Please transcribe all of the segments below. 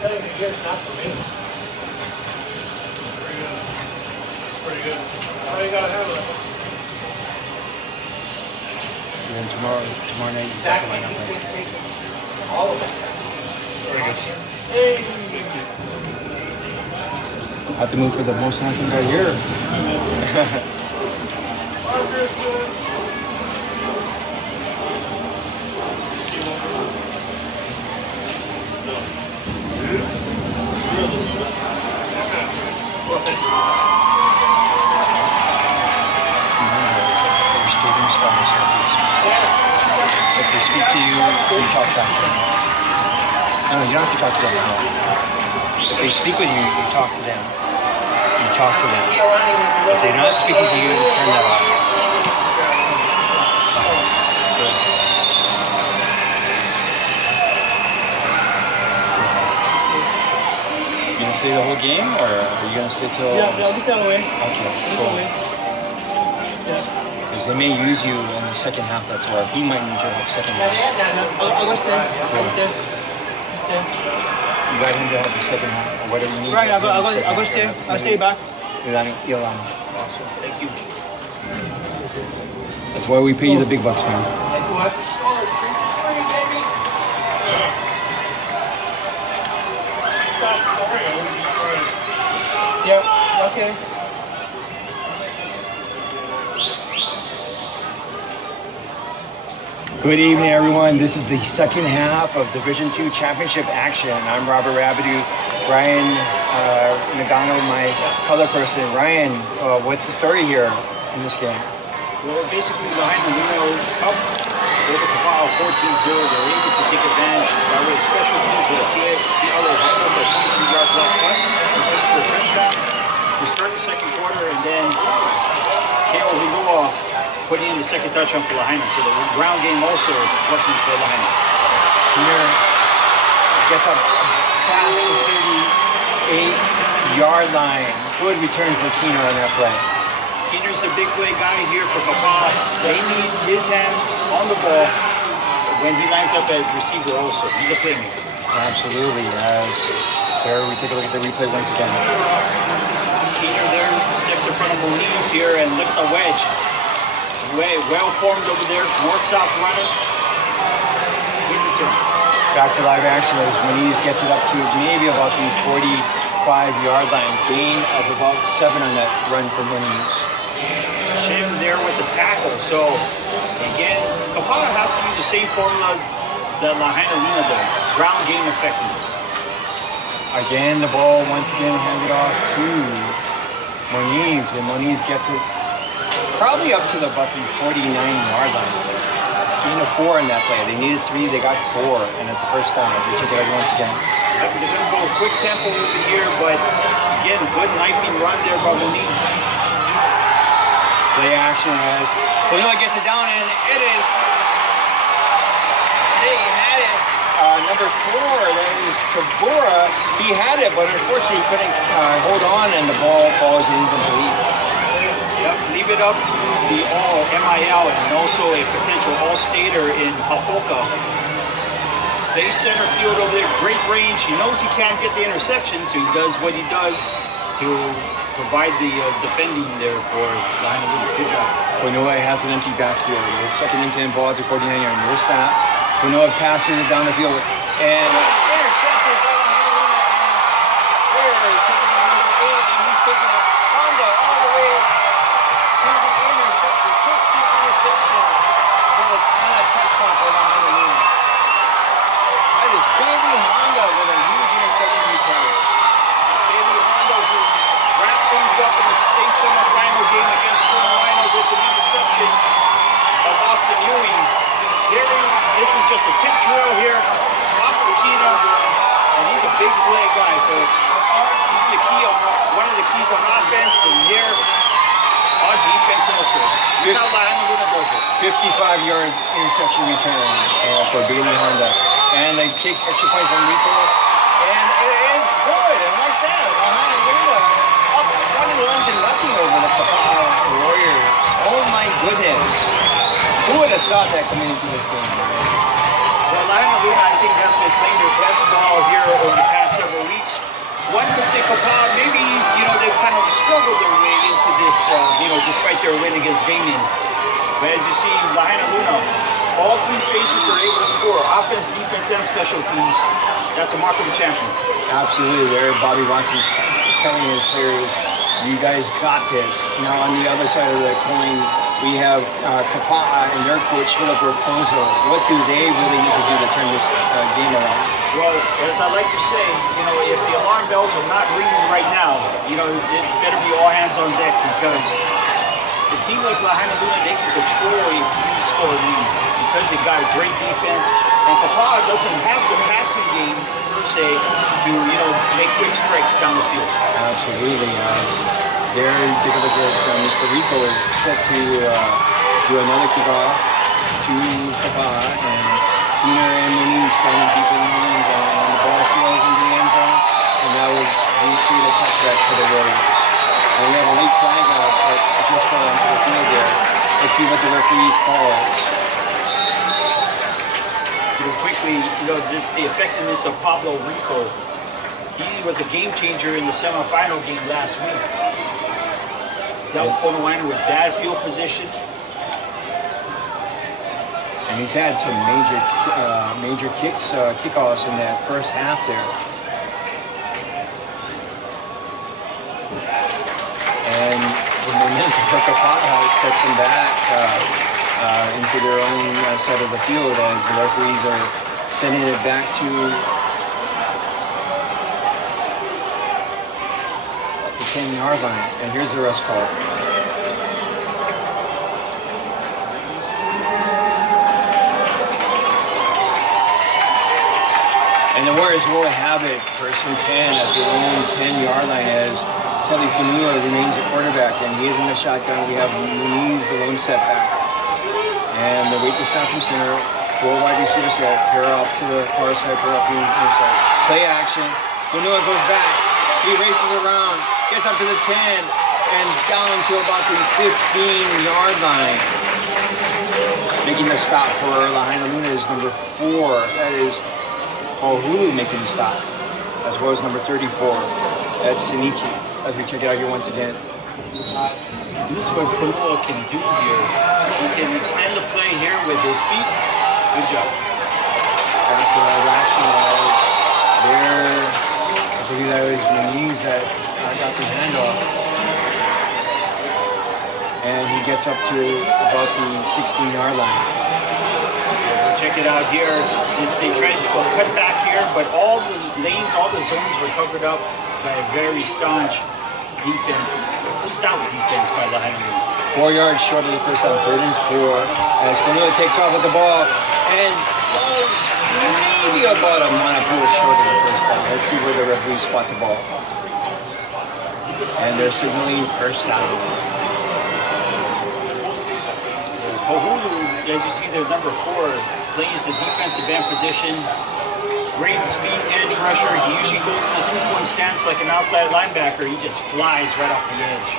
Pretty good. That's how you gotta handle it. And then tomorrow night you have to line up right. All of it. Sorry guys. Hey. I have to move for the most handsome guy here. Parker's good. If they speak to you, you talk back to them. No, you don't have to talk to them. No. If they speak with you, you talk to them. You talk to them. If they're not speaking to you, turn that off. Good. You gonna stay the whole game, or are you gonna stay till? Yeah, I'll just stay away. Okay, cool. Because they may use you in the second half. That's why he might need your help second half. I'll go stay. I'll stay. You got him to help the second half, or whatever you need. Right, I'll go stay. I'll stay back. Awesome. Thank you. That's why we pay you the big bucks, man. Yeah, okay. Good evening, everyone. This is the second half of Division II Championship action. I'm Robert Rabideau. Ryan Nagano, my color person. Ryan, what's the story here in this game? Well, basically, Lahaina Luna up over kapaa 14-0. They're able to take advantage by way of special teams with a Seattle 23 yard block punt and kicks for a touchdown to start the second quarter, and then Kale Higua putting in the second touchdown for Lahaina. So the ground game also working for Lahaina. Here gets up past the 38-yard line. Good return for Keener on that play. Keener's a big play guy here for kapaa. They need his hands on the ball when he lines up at receiver also. He's a playmaker. Absolutely. As there we take a look at the replay once again. Keener there steps in front of Moniz here, and look at the wedge. Well formed over there, north-south runner. Good return. Back to live action as Moniz gets it up to maybe about the 45-yard line. Gain of about 7 on that run for Moniz. Shim there with the tackle. So again, kapaa has to use the same formula that Lahaina Luna does. Ground game effectiveness. Again, the ball once again handed off to Moniz, and Moniz gets it probably up to about the 49-yard line. Gain of 4 on that play. They needed 3, they got 4, and it's a first down as they check it out once again. They're going to go quick tempo over here, but again, good knifing run there by Moniz. Play action as Bonilla gets it down, and it is. They had it. Number 4, that is Tabora. He had it, but unfortunately he couldn't hold on, and the ball falls incomplete. Yep, leave it up to the all MIL and also a potential all-stater in Hafoka. Plays center field over there, great range. He knows he can't get the interception, so he does what he does to provide the defending there for Lahaina Luna. Good job. Bonilla has an empty backfield. His second and 10 ball at the 49-yard. No snap. Bonilla passes it down the field, and intercepted by Lahaina Luna. And they're taking number 8, and he's taking a Honda all the way to the interception. Quick 6 interception. Well, it's not a touchdown for Lahaina Luna. That is Bailey Honda with a huge interception return. Bailey Hondo who wrapped things up in the state semifinal game against Carolina with an interception of Austin Ewing. This is just a tip drill here off of Kino, and he's a big play guy, folks. He's the key on one of the keys on offense, and here on defense also. This is how Lahaina Luna does it. 55-yard interception return for Bailey Honda. And they kick extra point from Rico. And it is good. And like that, Lahaina Luna up 21-0 over the kapaa Warriors. Oh my goodness. Who would have thought that coming into this game? Well, Lahaina Luna, I think, has been playing their best ball here over the past several one could say kapaa, maybe, they've kind of struggled their way into this, despite their win against Damien. But as you see, Lahaina Luna, all three phases are able to score. Offense, defense, and special teams. That's a mark of a champion. Absolutely. There, Bobby Watson's telling his players, you guys got this. Now on the other side of the coin, we have Kapaa and their coach, Philip Raposo. What do they really need to do to turn this game around? Well, as I like to say, if the alarm bells are not ringing right now, it's better be all hands on deck, because a team like Lahaina Luna, they can control a three-score lead because they got a great defense, and Kapaa doesn't have the passing game per se to make quick strikes down the field. Absolutely. There, you take a look at Mr. Rico set to do another kickoff to Kapaa, and Tina and Moniz standing deep in the end zone, and the ball sails into the end zone, and that would create a touchback for the Warriors. And we have a late flag out that just fell onto the field there. Let's see what the referees call. Quickly, just the effectiveness of Pablo Rico. He was a game changer in the semifinal game last week. Dealt Konowana with bad field position. And he's had some major kickoffs in that first half there. And the momentum for Kapaa sets them back into their own side of the field as the referees are sending it back to the 10-yard line. And here's the rest call. And the Warriors will have it, first and 10 at their own 10-yard line as Telly Fanua remains the quarterback, and he is in the shotgun. We have Muniz, the lone setback. And the wait to stop from center, 4 wide receiver set, pair off to the far side, pair up to the near side. Play action. Fanua goes back. He races around, gets up to the 10, and down to about the 15-yard line. Making the stop for Lahaina Luna is number 4. That is Hulu making the stop, as well as number 34. That's Sinichi. As we check it out here once again. This is what Fanua can do here. He can extend the play here with his feet. Good job. After that action was there, I believe that was Muniz that got the handoff. And he gets up to about the 16-yard line. Check it out here. They tried to go cut back here, but all the lanes, all the zones were covered up by a very staunch defense, stout defense by Lahaina Luna. 4 yards short of the first down, 3rd and 4. As Fanua takes off with the ball and falls maybe about a mile short of the first down. Let's see where the referees spot the ball. And they're signaling first down. Pohulu, as you see there, number 4, plays the defensive end position. Great speed edge rusher. He usually goes in a 2-point stance like an outside linebacker. He just flies right off the edge.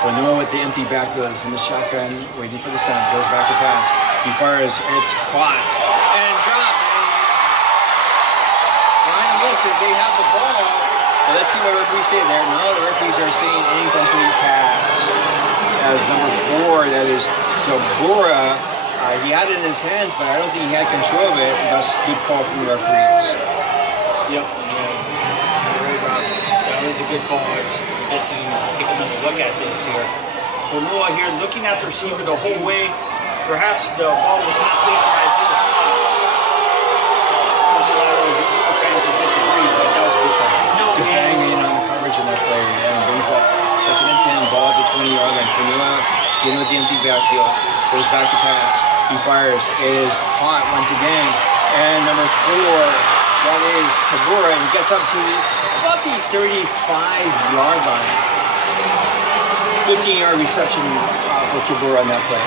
Fanua with the empty backfield is in the shotgun, waiting for the snap. Goes back to pass. He fires. It's caught and dropped. Ryan misses. They have the ball. Well, let's see what referees say there. No, the referees are saying incomplete pass. As number 4, that is Jabura. He had it in his hands, but I don't think he had control of it. Thus, good call from the referees. Yep. That was a good call. Let's take another look at this here. Fanua here looking at the receiver the whole way. Perhaps the ball was not placed in the ideal spot. Of course, a lot of Luna fans will disagree, but that was a good call. Defending in on the coverage in that play and brings up 2nd and 10, ball at the 20-yard line. Fanua dealing with the empty backfield. Goes back to pass. He fires. It is caught once again. And number 4, that is Kabura. He gets up to about the 35-yard line. 15-yard reception for Kabura on that play.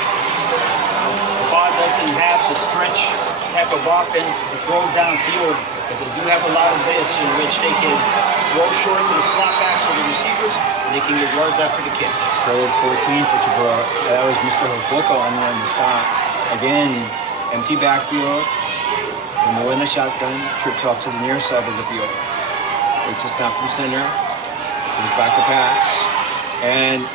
Kapaa doesn't have the stretch type of offense to throw downfield, but they do have a lot of this in which they can throw short to the slot backs or the receivers, and they can get yards after the catch. Third 14 for Kabura. That was Mr. Hofoko on the stop. Again, empty backfield. Fanua in the shotgun, trips off to the near side of the field. It's a snap from center. Comes back to pass. And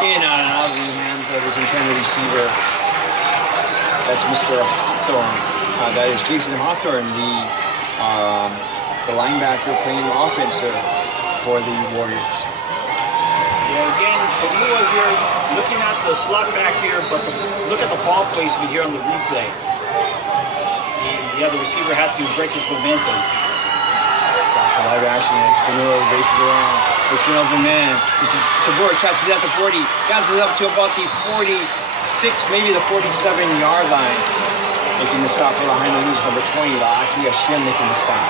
in and out of the hands of his intended receiver. That's Mr. Hawthorne. That is Jason Hawthorne, the linebacker playing offense for the Warriors. Yeah, again, Fanua here, looking at the slot back here, but look at the ball placement here on the replay. The receiver had to break his momentum. Back to live action as Fanua races around. It's an open man. Tabor catches it at the 40, bounces up to about the 46, maybe the 47-yard line. Making the stop for Lahaina Luna's number 20, Laaki Ashim making the stop.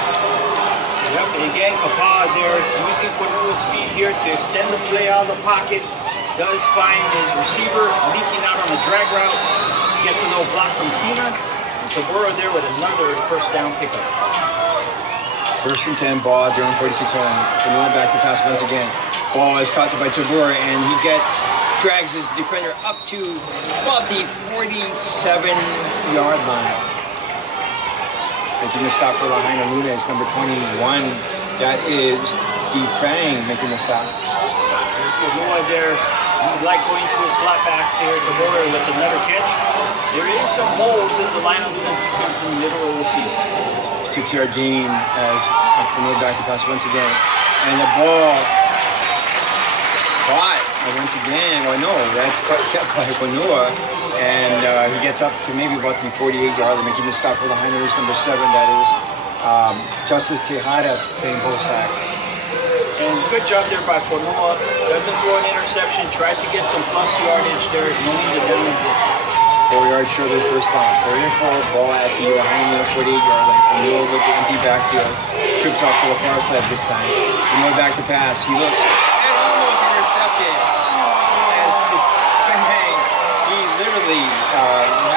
Yep, and again, Kapaa there using Fanua's feet here to extend the play out of the pocket. Does find his receiver leaking out on the drag route. Gets a little block from Keener. And Tabor there with another first down pickup. First and 10, ball at their own 46 line. Fanua back to pass once again. Ball is caught by Tabor, and he drags his defender up to about the 47-yard line. Making the stop for Lahaina Luna is number 21. That is Defang making the stop. There's Fanua there. He's like going to his slot backs here. Tabor with another catch. There is some holes in the Lahaina Luna defense in the middle of the field. 6-yard gain as Fanua back to pass once again. And the ball caught once again. Well, no, that's kept by Fanua. And he gets up to maybe about the 48-yard line, making the stop for the Highlanders, number 7. That is Justice Tejada playing both sides. And good job there by Fanua. Doesn't throw an interception, tries to get some plus yardage there, knowing the down and distance. 4 yards short of the first down. 4 yards forward, ball at the Lahaina 48-yard line. Fanua with the empty backfield. Trips off to the far side this time. Fanua back to pass. He looks and almost intercepted. He literally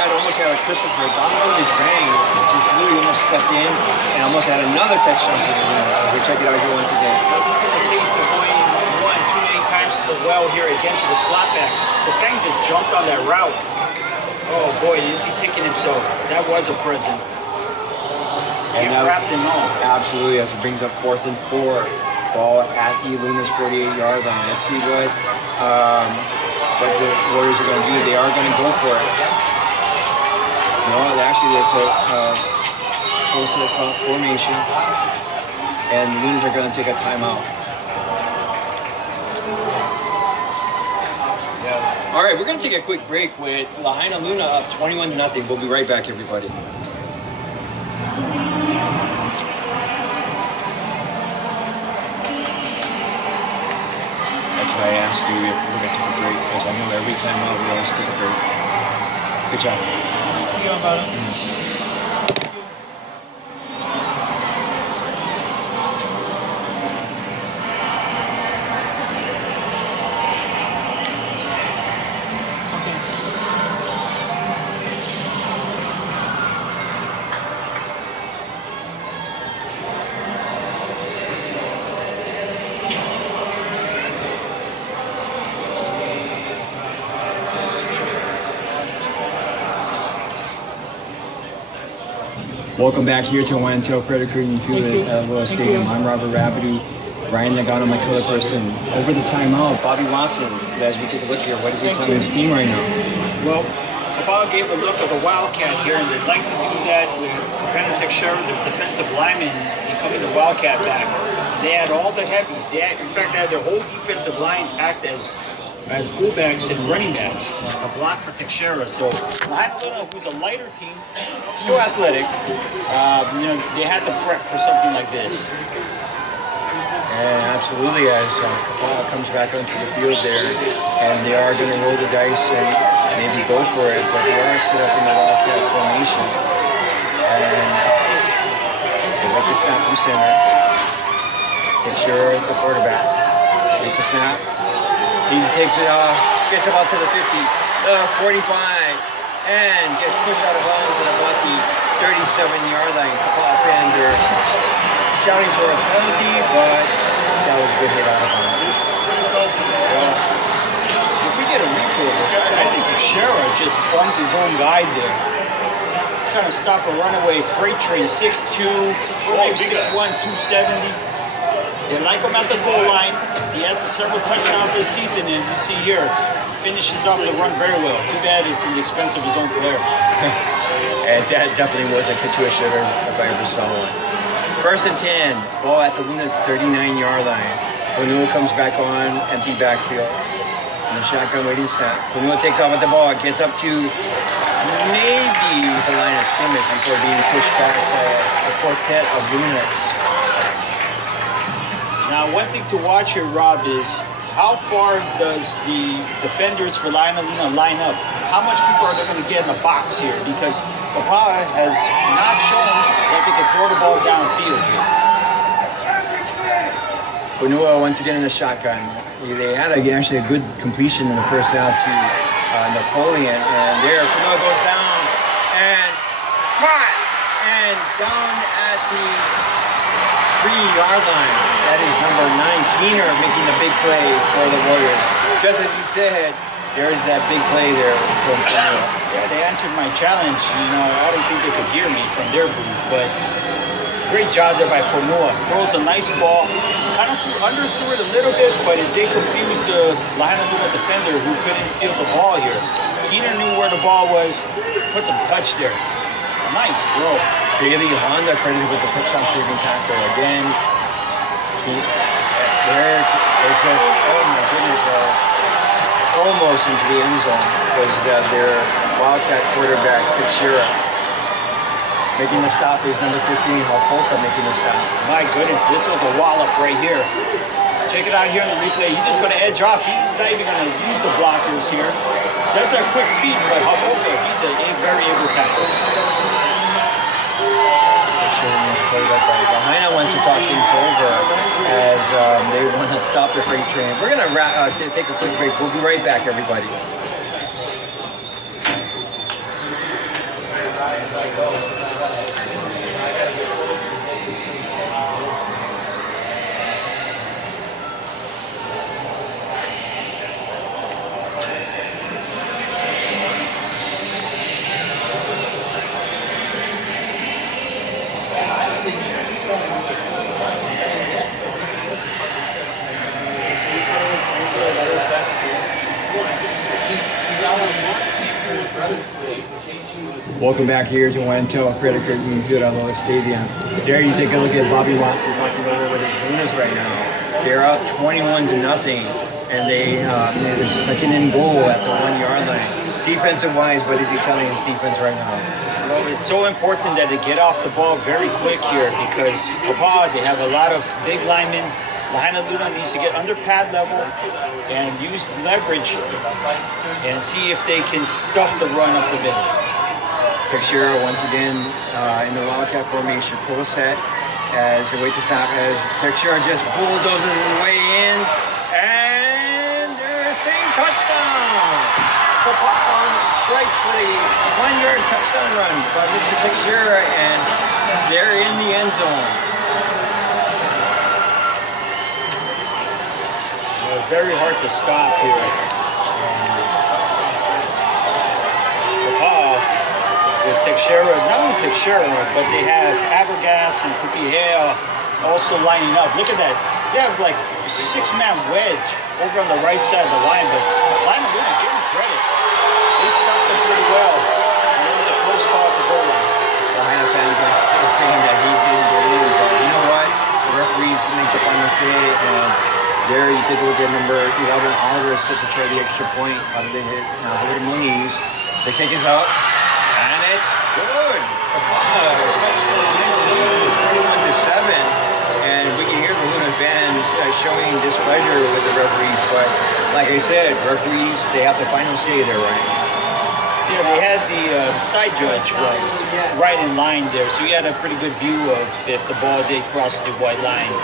almost had a Christmas break. Donovan Defang just really almost stepped in and almost had another touchdown for the Lions. So we check it out here once again. Now, this is a case of going too many times to the well here again to the slot back. Defang just jumped on that route. Oh boy, is he kicking himself. That was a present. He wrapped him on. Absolutely, as it brings up 4th and 4. Ball at the Luna's 48-yard line. Let's see what the Warriors are going to do. They are going to go for it. No, actually, it's a full-set formation. And the Lunas are going to take a timeout. Yeah. All right, we're going to take a quick break with Lahaina Luna up 21-0. We'll be right back, everybody. That's why I asked you if we're going to take a break, because I know every time out we always take a break. Good job. You going about it? Welcome back here to Wantel Credit Union Field at Loa Stadium. I'm Robert Rabideau, Ryan Nagano, my color person. Over the timeout, Bobby Watson, as we take a look here, what is he telling his team right now? Well, Kapaa gave a look at the Wildcat here, and they'd like to do that with Kapaa Teixeira, the defensive lineman, becoming the Wildcat back. They had all the heavies. In fact, they had their whole defensive line act as fullbacks and running backs, a block for Teixeira. So Lahaina Luna, who's a lighter team, still athletic, they had to prep for something like this. And absolutely, as Kapaa comes back onto the field there, and they are going to roll the dice and maybe go for it, but they are set up in the Wildcat formation. And they let the snap from center. Teixeira, the quarterback, takes a snap. He takes it off, gets about to the 50, 45, and gets pushed out of bounds at about the 37-yard line. Kapaa fans are shouting for a penalty, but that was a good hit out of bounds. If we get a replay of this, I think Teixeira just bumped his own guy there. Trying to stop a runaway freight train, 6'2", maybe 6'1", 270. They like him at the goal line. He has several touchdowns this season, and you see here, finishes off the run very well. Too bad it's at the expense of his own player. And that definitely was a Katua shitter if I ever saw one. First and 10, ball at the Luna's 39-yard line. Honua comes back on, empty backfield. And a shotgun waiting snap. Honua takes off with the ball, gets up to maybe the line of scrimmage before being pushed back by a quartet of Lunas. Now, one thing to watch here, Rob, is how far does the defenders for Lahaina Luna line up? How much people are they going to get in the box here? Because Kapaa has not shown that they can throw the ball downfield here. Honua once again in the shotgun. They had actually a good completion in the first half to Napoleon, and there Honua goes down and caught and down at the 3-yard line. That is number 9, Keener, making the big play for the Warriors. Just as you said, there's that big play there from Honua. Yeah, they answered my challenge. You know, I don't think they could hear me from their booth, but great job there by Honua. Throws a nice ball. Kind of underthrew it a little bit, but it did confuse the Lahaina Luna defender who couldn't field the ball here. Keener knew where the ball was, put some touch there. Nice throw. Bailey Honda credited with the touchdown saving tackle again. There, it just, oh my goodness, almost into the end zone was their Wildcat quarterback, Teixeira. Making the stop is number 15, Halfolka making the stop. My goodness, this was a wallop right here. Check it out here on the replay. He's just going to edge off. He's not even going to use the blockers here. That's a quick feed by Halfolka. He's a very able tackle. Lahaina wants to talk things over as they want to stop the freight train. We're going to take a quick break. We'll be right back, everybody. Welcome back here to Wantel Credit Union Field at Lola Stadium. There you take a look at Bobby Watson talking over with his Lunas right now. They're up 21-0, and they have a second and goal at the 1-yard line. Defensive wise, what is he telling his defense right now? Well, it's so important that they get off the ball very quick here because Kapaa, they have a lot of big linemen. Lahaina Luna needs to get under pad level and use leverage and see if they can stuff the run up the middle. Teixeira once again in the Wildcat formation, pull set as they wait to stop as Teixeira just bulldozes his way in, and they're saying touchdown! Kapaa strikes for the 1-yard touchdown run by Mr. Teixeira, and they're in the end zone. Very hard to stop here. Kapaa with Teixeira, not only Teixeira, but they have Abergas and Kupihea also lining up. Look at that. They have like a 6-man wedge over on the right side of the line, but Lahaina Luna, give them credit. They stuffed them pretty well. And it was a close call at the goal line. Lahaina fans are saying that he didn't get in, but you know what? The referees linked up on the say, and there you take a look at number 11, Oliver, set to try the extra point. How did they hit? Over to Mooney's. The kick is up, and it's good. Kapaa cuts the Lahaina lead to 41-7, and we can hear the Luna fans showing displeasure with the referees. But like I said, referees, they have the final say there, right? Yeah, they had the side judge was right in line there, so he had a pretty good view of if the ball did cross the white line.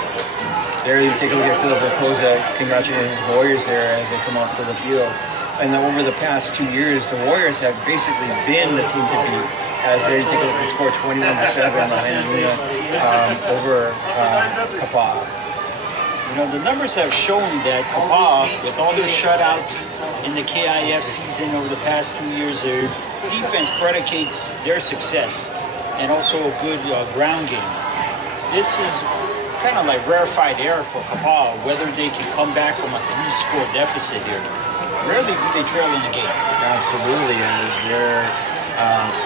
There you take a look at Philip Raposa congratulating his Warriors there as they come off to the field. And then over the past 2 years, the Warriors have basically been the team to beat. As there you take a look at the score 21-7 on Lahaina Luna over Kapaa. You know, the numbers have shown that Kapaa, with all their shutouts in the KIF season over the past 2 years, their defense predicates their success and also a good ground game. This is kind of like rarefied air for Kapaa, whether they can come back from a 3-score deficit here. Rarely do they trail in a game. Absolutely, as there,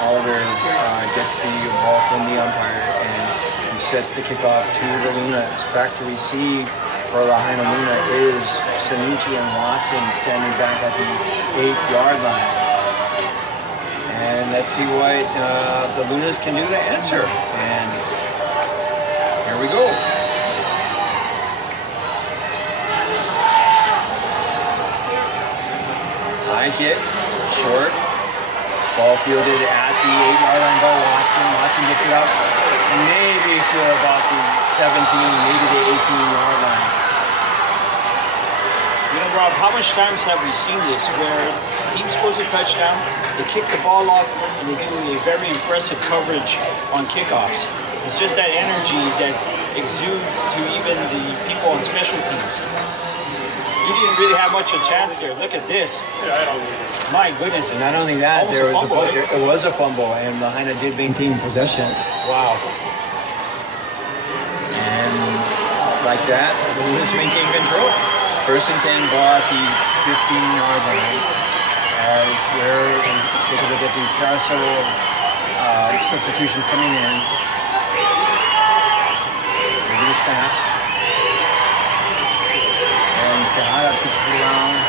Oliver gets the ball from the umpire and he's set to kick off to the Lunas. Back to receive for Lahaina Luna is Sanichi and Watson standing back at the 8-yard line. And let's see what the Lunas can do to answer. And here we go. High hit, short. Ball fielded at the 8-yard line by Watson. Watson gets it up maybe to about the 17, maybe the 18-yard line. You know, Rob, how much times have we seen this where team scores a touchdown, they kick the ball off, and they do a very impressive coverage on kickoffs? It's just that energy that exudes to even the people on special teams. He didn't really have much of a chance there. Look at this. My goodness. And not only that, Almost there a was fumble, it was a fumble, and Lahaina did maintain possession. Wow. And like that, the Lunas maintain control. First and 10, ball at the 15-yard line. As they're take a look at the carousel substitutions coming in. They're going to snap. And Tejada pitches it around.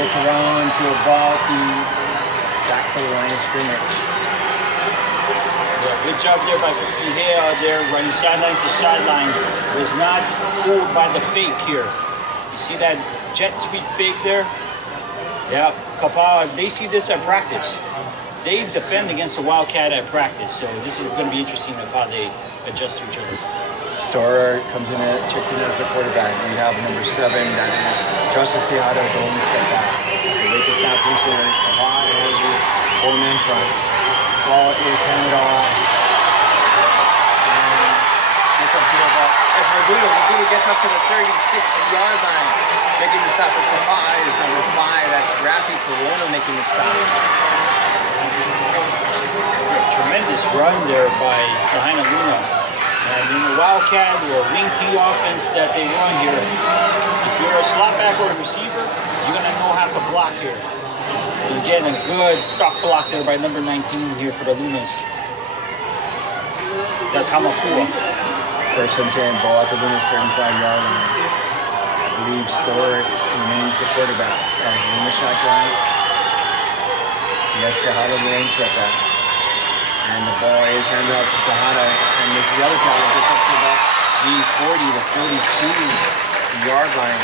Gets around to about the back to the line of scrimmage. Yeah, good job there by hhsaa there, running sideline to sideline. Was not fooled by the fake here. You see that jet sweep fake there? Yeah, Kapaa, they see this at practice. They defend against the Wildcat at practice, so this is going to be interesting of how they adjust to each other. Storer comes in, checks in as the quarterback. We have number 7, that is Justice Tejada with the only step back. They wait to snap loose there. Kapaa has the 4-man front. Ball is handed off. And gets up to about, as Magudo gets up to the 36-yard line. Making the stop for Kapaa is number 5, that's Rafi Corona making the stop. Tremendous run there by Lahaina Luna. And in the Wildcat or wing T offense that they run here, if you're a slot back or a receiver, you're going to know how to block here. And again, a good stock block there by number 19 here for the Lunas. That's Hamakua. First and 10, ball at the Lunas 35-yard line. I believe Storer remains the quarterback. As in the shotgun, yes, Tejada will setback. And the ball is handed off to Tejada, and this is the other Tejada gets up to about the 40 to 42-yard line.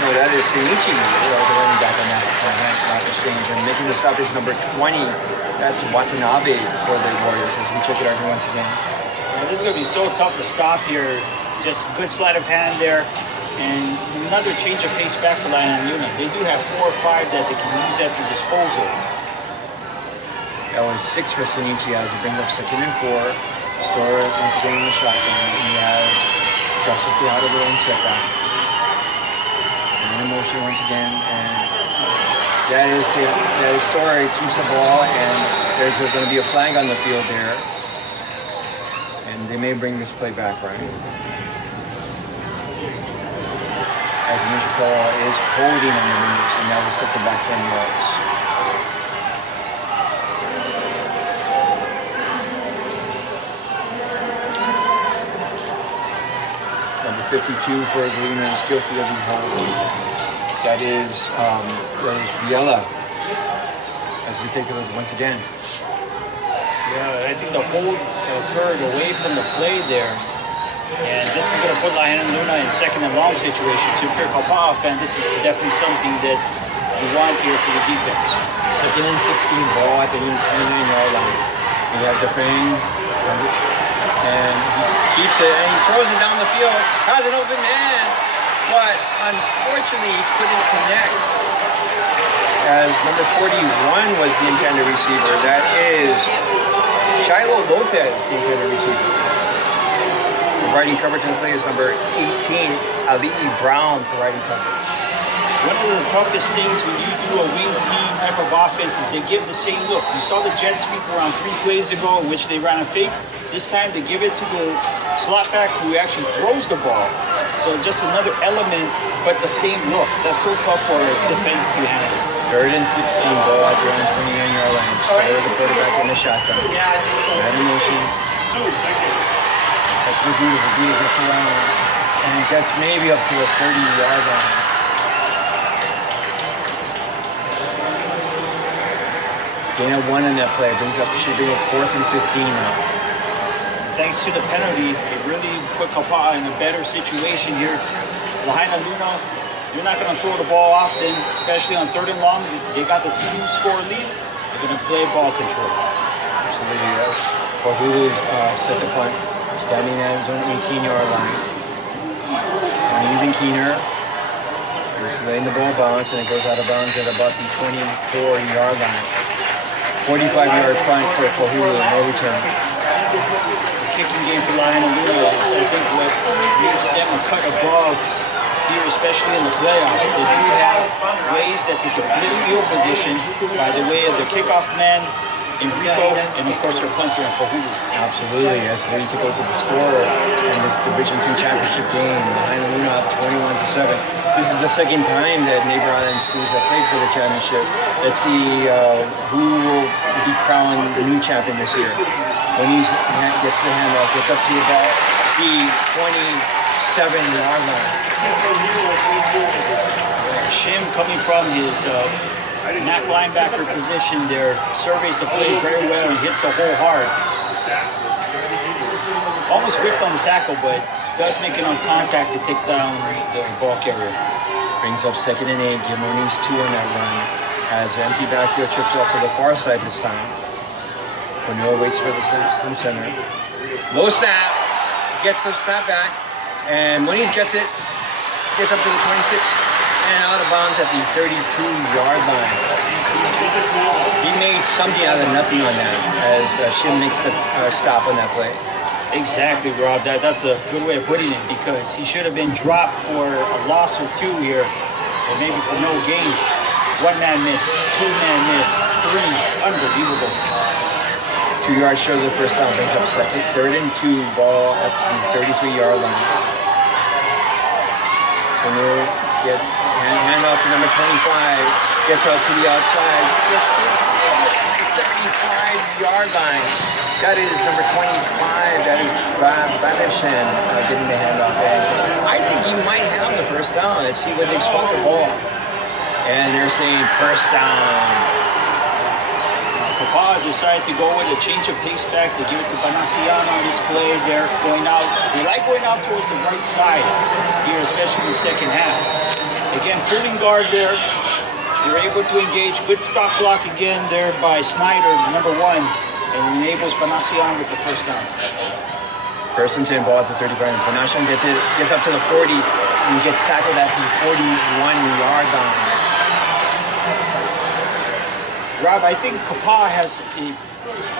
No, that is Sinichi, the running back on that, not the same. And making the stop is number 20. That's Watanabe for the Warriors as we check it out here once again. This is going to be so tough to stop here. Just good sleight of hand there. And another change of pace back for Lahaina Luna. They do have 4 or 5 that they can use at their disposal. That was 6 for Sinichi as he brings up 2nd and 4. Storer once again in the shotgun. He has Justice Tejada with own setback. And in motion once again. And that is Storer keeps the ball, and there's going to be a flag on the field there. And they may bring this play back, right? As the initial call is holding on the Lunas, and now we're second back 10 yards. Number 52 for the Lunas, guilty of the hold. That is Viella. As we take a look once again. Yeah, I think the hold occurred away from the play there. And this is going to put Lahaina Luna in 2nd and long situations. So if you're a Kapaa fan, this is definitely something that you want here for the defense. 2nd and 16, ball at the Lunas 29-yard line. We have Depayne, and he keeps it, and he throws it down the field. Has an open man, but unfortunately he couldn't connect. As number 41 was the intended receiver. That is Shiloh Lopez, the intended receiver. Providing coverage in the play is number 18, Ali'i Brown, providing coverage. one of the toughest things when you do a wing T type of offense is they give the same look. You saw the jet sweep around 3 plays ago in which they ran a fake. This time they give it to the slot back who actually throws the ball. So just another element, but the same look. That's so tough for defense to handle. 3rd and 16, ball out there on the 29-yard line. Started the quarterback in the shotgun. Right in motion. 2, thank you. That's Magruder. Magruder gets around and gets maybe up to the 30-yard line. Gain of 1 on that play. Should bring up 4th and 15 now. Thanks to the penalty, it really put Kapaa in a better situation here. Lahaina Luna, you're not going to throw the ball often, especially on 3rd and long. They got the 2-score lead. They're going to play ball control. Absolutely, yes. Pohulu set the punt, standing at his own 18-yard line. And using Keener. He's letting the ball bounce, and it goes out of bounds at about the 24-yard line. 45-yard punt for Pohulu, no return. The kicking game for Lahaina Luna is, I think, what makes them a cut above here, especially in the playoffs. They do have ways that they can flip field position by the way of their kickoff man, Enrico, and of course their punter in Pohulu. Absolutely, yes. So you took a look at the score in this Division II championship game. Lahaina Luna up 21-7. This is the second time that Neighbor Island schools have played for the championship. Let's see who will be crowned the new champion this year. When he gets the handoff, gets up to about the 27-yard line. Shim coming from his knack linebacker position there, surveys the play very well and hits the hole hard. Almost whiffed on the tackle, but does make enough contact to take down the ball carrier. Brings up 2nd and 8. Gilmore's 2 on that run. As the empty backfield trips off to the far side this time. O'Neill waits for the snap from center. Low snap. Gets the snap back. And when he gets it, gets up to the 26 and out of bounds at the 32-yard line. He made something out of nothing on that as Shim makes the stop on that play. Exactly, Rob. That's a good way of putting it because he should have been dropped for a loss or 2 here, or maybe for no gain. 1-man miss, 2-man miss, 3. Unbelievable. 2 yards short of the first down, brings up 3rd and 2, ball at the 33-yard line. O'Neill get hand off to number 25, gets out to the outside, gets to the 35-yard line. That is number 25, that is Banishan getting the handoff. And I think he might have the first down. Let's see where they spot the ball. And they're saying first down. Kapaa decided to go with a change of pace back. They give it to Banaciano on this play. They're going out. They like going out towards the right side here, especially in the second half. Again, pulling guard there. They're able to engage. Good stop block again there by Snyder, number 1, and enables Banaciano with the first down. 1st and 10, ball at the 35. And Banaciano gets up to the 40 and gets tackled at the 41-yard line. Rob, I think Kapaa has a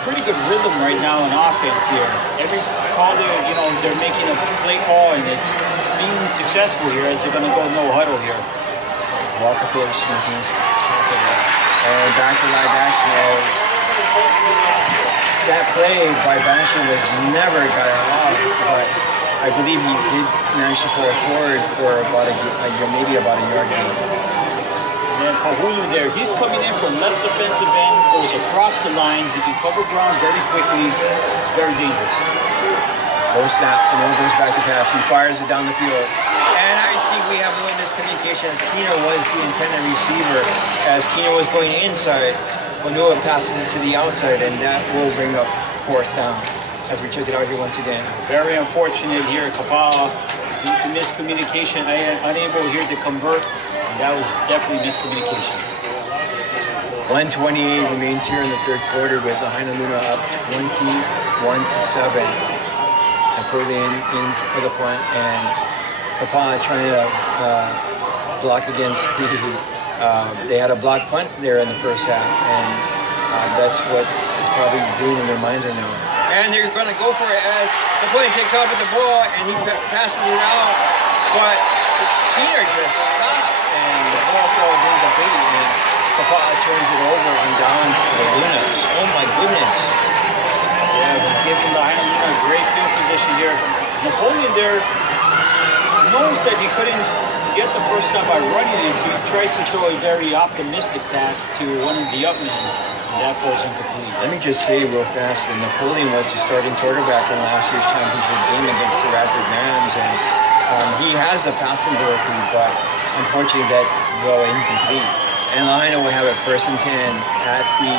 pretty good rhythm right now in offense here. Every call they're making a play call, and it's being successful here as they're going to go no huddle here. Walker pitch, and back to live action as that play by Banshee was never got off, but I believe he did manage to pull forward for about maybe about a yard gain. And Pohulu there, he's coming in from left defensive end, goes across the line. He can cover ground very quickly. It's very dangerous. Low snap, and then goes back to pass. He fires it down the field. And I think we have a little miscommunication as Keener was the intended receiver. As Keener was going inside, Manoa passes it to the outside, and that will bring up 4th down. As we check it out here once again. Very unfortunate here, Kapaa, due to miscommunication, unable here to convert. That was definitely miscommunication. 1:28 remains here in the 3rd quarter with Lahaina Luna up 21-7. And Purley in for the punt, and Kapaa trying to block against the. They had a block punt there in the first half, and that's what is probably doing in their minds right now. And they're going to go for it as the play takes off with the ball, and he passes it out, but Keener just stopped, and ball falls incomplete, and kapaa turns it over on downs to the Lunas. Oh my goodness. Yeah, we're giving lahaina a great field position here. Napoleon there knows that he couldn't get the first down by running it, so he tries to throw a very optimistic pass to one of the up men, and that falls incomplete. Let me just say real fast that Napoleon was the starting quarterback in last year's championship game against the Radford Rams, and he has the passing ability, but unfortunately that throw incomplete. And lahaina will have it 1st and 10 at the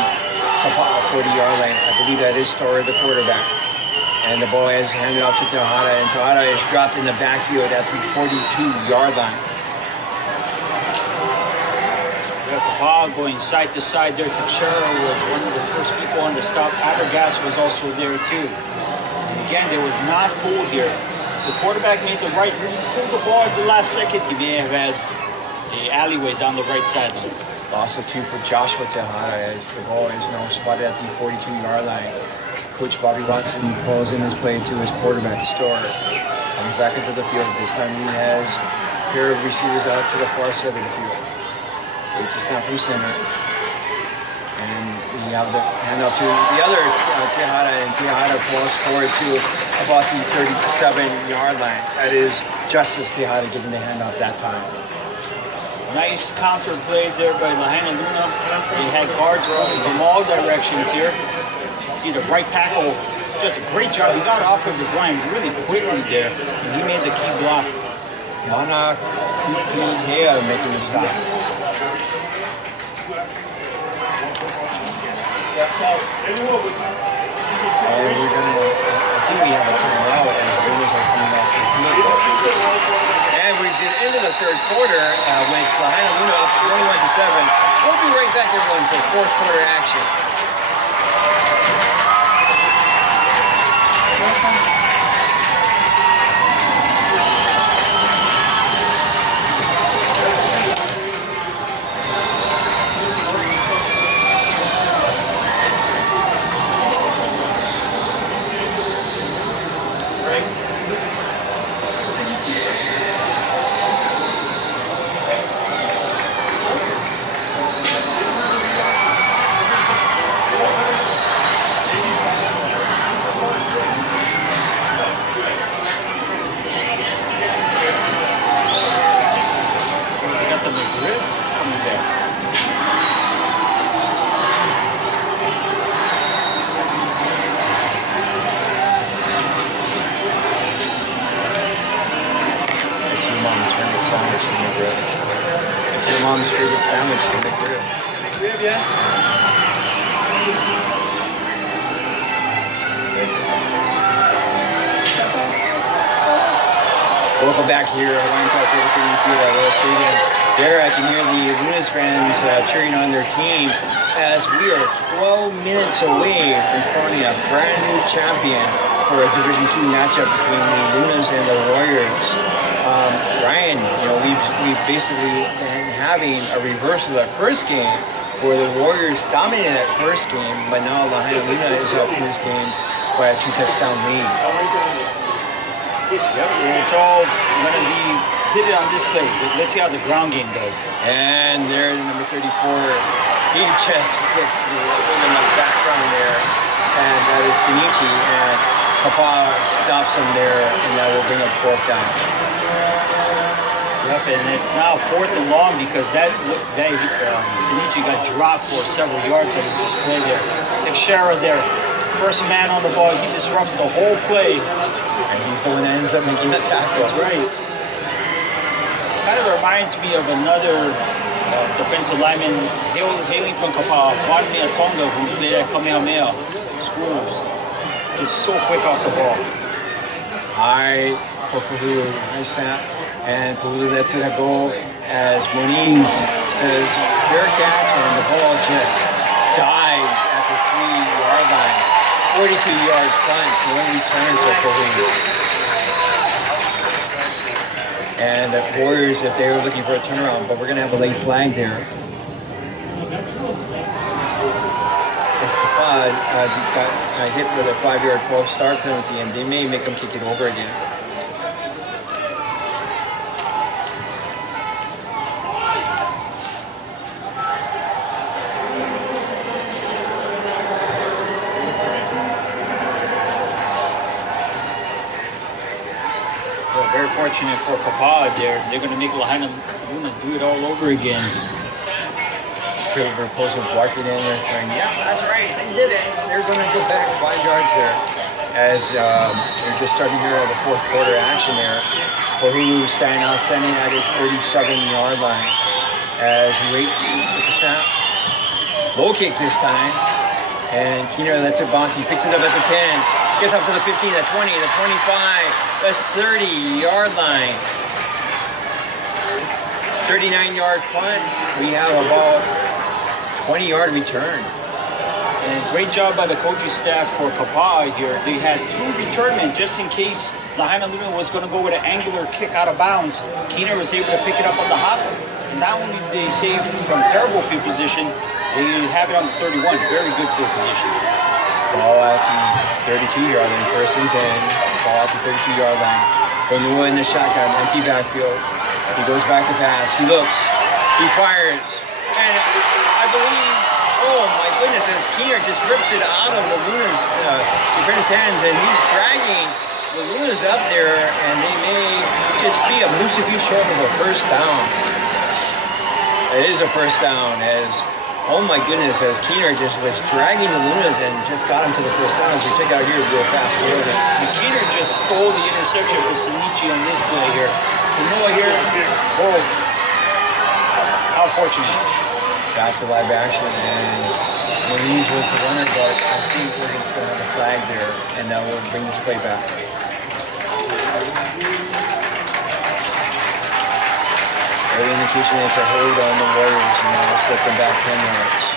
kapaa 40-yard line. I believe that is Storer, the quarterback. And the ball is handed off to Tejada, and Tejada is dropped in the backfield at the 42-yard line. Kapaa going side to side there. Teixeira was one of the first people on the stop. Abergas was also there too. And again, there was not fooled here. If the quarterback made the right move, pulled the ball at the last second, he may have had a alleyway down the right sideline. Loss of 2 for Joshua Tejada as the ball is now spotted at the 42-yard line. Coach Bobby Watson calls in his play to his quarterback, Storer. Comes back into the field. This time he has a pair of receivers out to the far side of the field. Waits a snap from center. And we have the handoff to the other Tejada, and Tejada pulls forward to about the 37-yard line. That is Justice Tejada giving the handoff that time. Nice counter play there by Lahaina Luna. They had guards running from all directions here. See the right tackle, just a great job. He got off of his line really quickly there, and he made the key block. Mana Kuhea making the stop. And we're gonna, I think we have a timeout as the Lunas are coming off the field. And we did into the third quarter with Lahaina Luna up 21-7. We'll be right back, everyone, for fourth quarter action. Mom's favorite sandwich from McRib. McRib, yeah? Welcome back here at Hawaiian Talk Everything Field at Lower Stadium. There I can hear the Lunas fans cheering on their team as we are 12 minutes away from crowning a brand new champion for a Division II matchup between the Lunas and the Warriors. Ryan, you know, we've basically been having a reverse of that first game where the Warriors dominated that first game, but now Lahaina Luna is up in this game by a 2-touchdown lead. Yep, it's all going to be pitted on this play. Let's see how the ground game does. And there, number 34, he just gets in the background there, and that is Shinichi, and kapaa stops him there, and that will bring up 4th down. Yep, and it's now 4th and long because Shinichi got dropped for several yards on this play there. Teixeira there, first man on the ball, he disrupts the whole play. And he's the one that ends up making the tackle. That's right. Kind of reminds me of another defensive lineman hailing from Kapaa, Vladimir Tonga, who played at Kamehameha schools. He's so quick off the ball. High for Pahulu, nice snap. And Pahulu lets it go as Moniz says, fair catch, and the ball just dives at the 3-yard line. 42-yard punt, no return for Pahulu. And the Warriors, if they were looking for a turnaround, but we're going to have a late flag there. As kapaa got hit with a 5-yard false start penalty, and they may make him kick it over again. Very fortunate for Kapaa there. They're going to make Lahaina Luna do it all over again. Silver Pozo barking in there saying, yeah, that's right, they did it. They're going to go back 5 yards there. As they're just starting here at the fourth quarter action there. Kohulu standing at his 37-yard line as he waits with the snap. Low kick this time. And Keener lets it bounce. He picks it up at the 10. Gets up to the 15, the 20, the 25, the 30-yard line. 39-yard punt. We have about 20-yard return. And great job by the coaching staff for Kapaa here. They had 2 returnmen just in case Lahaina Luna was going to go with an angular kick out of bounds. Keener was able to pick it up on the hop. And not only did they save from terrible field position, they have it on the 31. Very good field position. Ball at the 32-yard line, first and 10. Ball at the 32-yard line. Bonua in the shotgun, empty backfield. He goes back to pass. He looks. He fires. And I believe, oh my goodness, as Keener just rips it out of the Luna's defender's hands, and he's dragging the Lunas up there, and they may just be a Musabi short of a first down. It is a first down, as oh my goodness, as Keener just was dragging the Lunas and just got him to the first down. As we check out here real fast. And Keener just stole the interception for Sinichi on this play here. Noah here, oh, how fortunate. Back to live action, and Moise was the runner, but I think we're just going to have a flag there, and that will bring this play back. Early indication it's a hold on the Warriors, and that will slip them back 10 yards.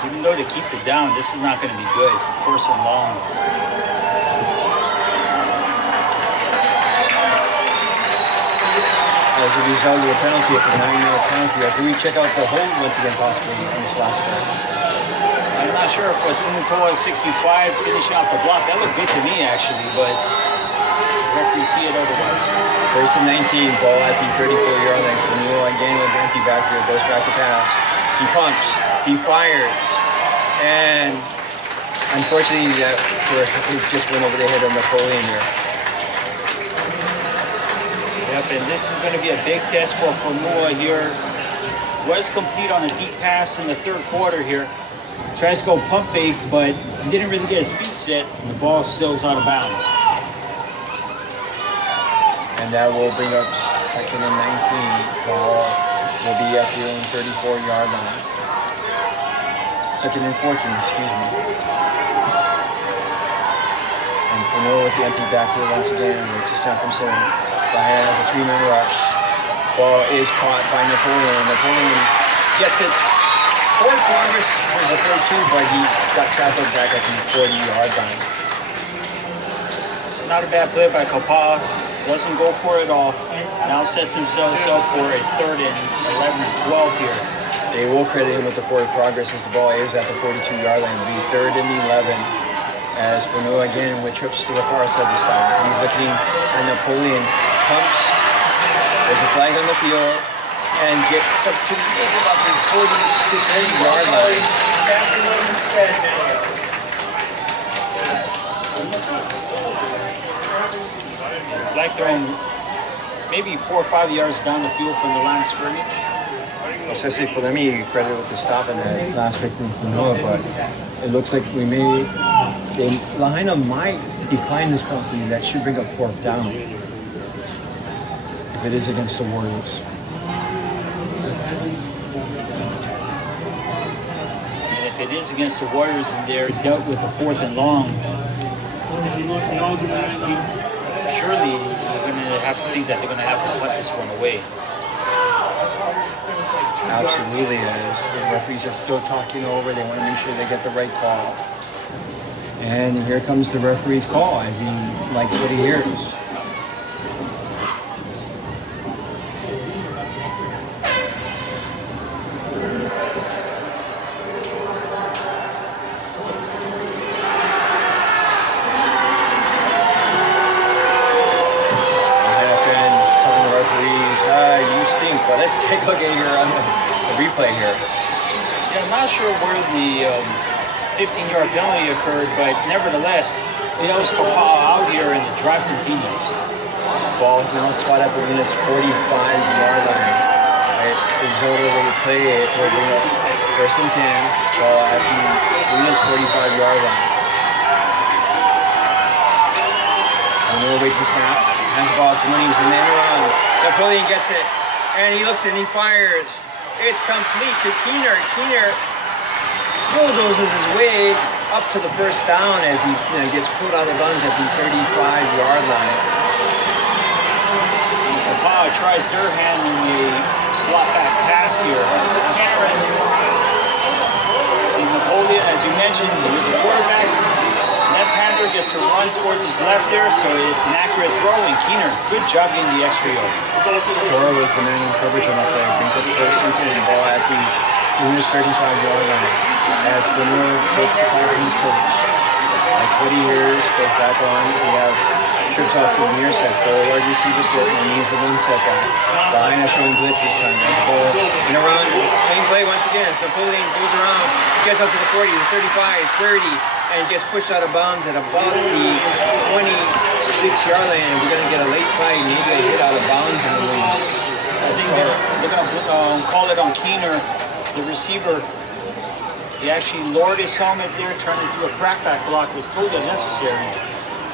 Even though to keep it down, this is not going to be good. First and long. As a result of the penalty, it's a 9-yard penalty. As we check out the hold once again, possibly in this last play. I'm not sure if it was Umutoa 65 finishing off the block. That looked good to me, actually, but referee see it otherwise. First and 19, ball at the 34-yard line. Umua again with the empty backfield, goes back to pass. He pumps, he fires, and unfortunately, it just went over the head of Napoleon here. Yep, and this is going to be a big test for Fonua here. Was complete on a deep pass in the third quarter here. Tries to go pump fake, but he didn't really get his feet set, and the ball sails out of bounds. And that will bring up second and 19. Ball will be at the own 34-yard line. Second and 14, excuse me. And Fonua with the empty backfield once again. It's a snap from Soul. Lahaina has a 3-man rush. Ball is caught by Napoleon. Napoleon gets it. Forward progress was a 42, but he got tackled back at the 40-yard line. Not a bad play by Kapaa. Doesn't go for it all. Now sets himself up for a 3rd and 11 and 12 here. They will credit him with the forward progress as the ball is at the 42-yard line. It'll be 3rd and 11. As Fonua again with trips to the far side this time. He's looking at Napoleon. Pumps. There's a flag on the field. And gets up to about the 46-yard line. Flag thrown maybe 4 or 5 yards down the field from the line of scrimmage. Especially for them, he credit with the stop in the last victim from Noah, but it looks like Lahaina might decline this penalty. That should bring up 4th down if it is against the Warriors. And if it is against the Warriors and they're dealt with a 4th and long, surely they're going to have to think that they're going to have to punt this one away. Absolutely, as the referees are still talking over, they want to make sure they get the right call. And here comes the referee's call as he likes what he hears. But let's take a look at the replay here. Yeah, I'm not sure where the 15-yard penalty occurred, but nevertheless, it was kapaa out here and the drive continues. Ball now spot at the Luna's 45-yard line. Right, result of the play will bring up 1st and 10. Ball at the Luna's 45-yard line. Miller waits a snap, has the ball at the 20s, and then around. Napoleon gets it, and he looks and he fires. It's complete to Keener. Keener bulldozes his way up to the 1st down as he gets pulled out of bounds at the 35-yard line. Kapaa tries their hand in a slot back pass here. See, Napoleon, as you mentioned, he was a quarterback. Left-hander gets to run towards his left there, so it's an accurate throw. And Keener, good job getting the extra yards. Toro was the man in coverage on that play. Brings up the 1st and 10. Ball at the Luna's 35-yard line. As Miller takes the fire from his coach. That's what he hears. Goes back on. We have trips off to the near set. Ball wide receiver set, and he's the one set back. Lahaina showing blitz this time. There's the ball in a run. Same play once again. So Napoleon goes around, gets up to the 40, the 35, 30, and gets pushed out of bounds at about the 26-yard line. And we're going to get a late flag, maybe a hit out of bounds in the wings. I think they're going to call it on Keener, the receiver. He actually lowered his helmet there, trying to do a crackback block. It was totally unnecessary.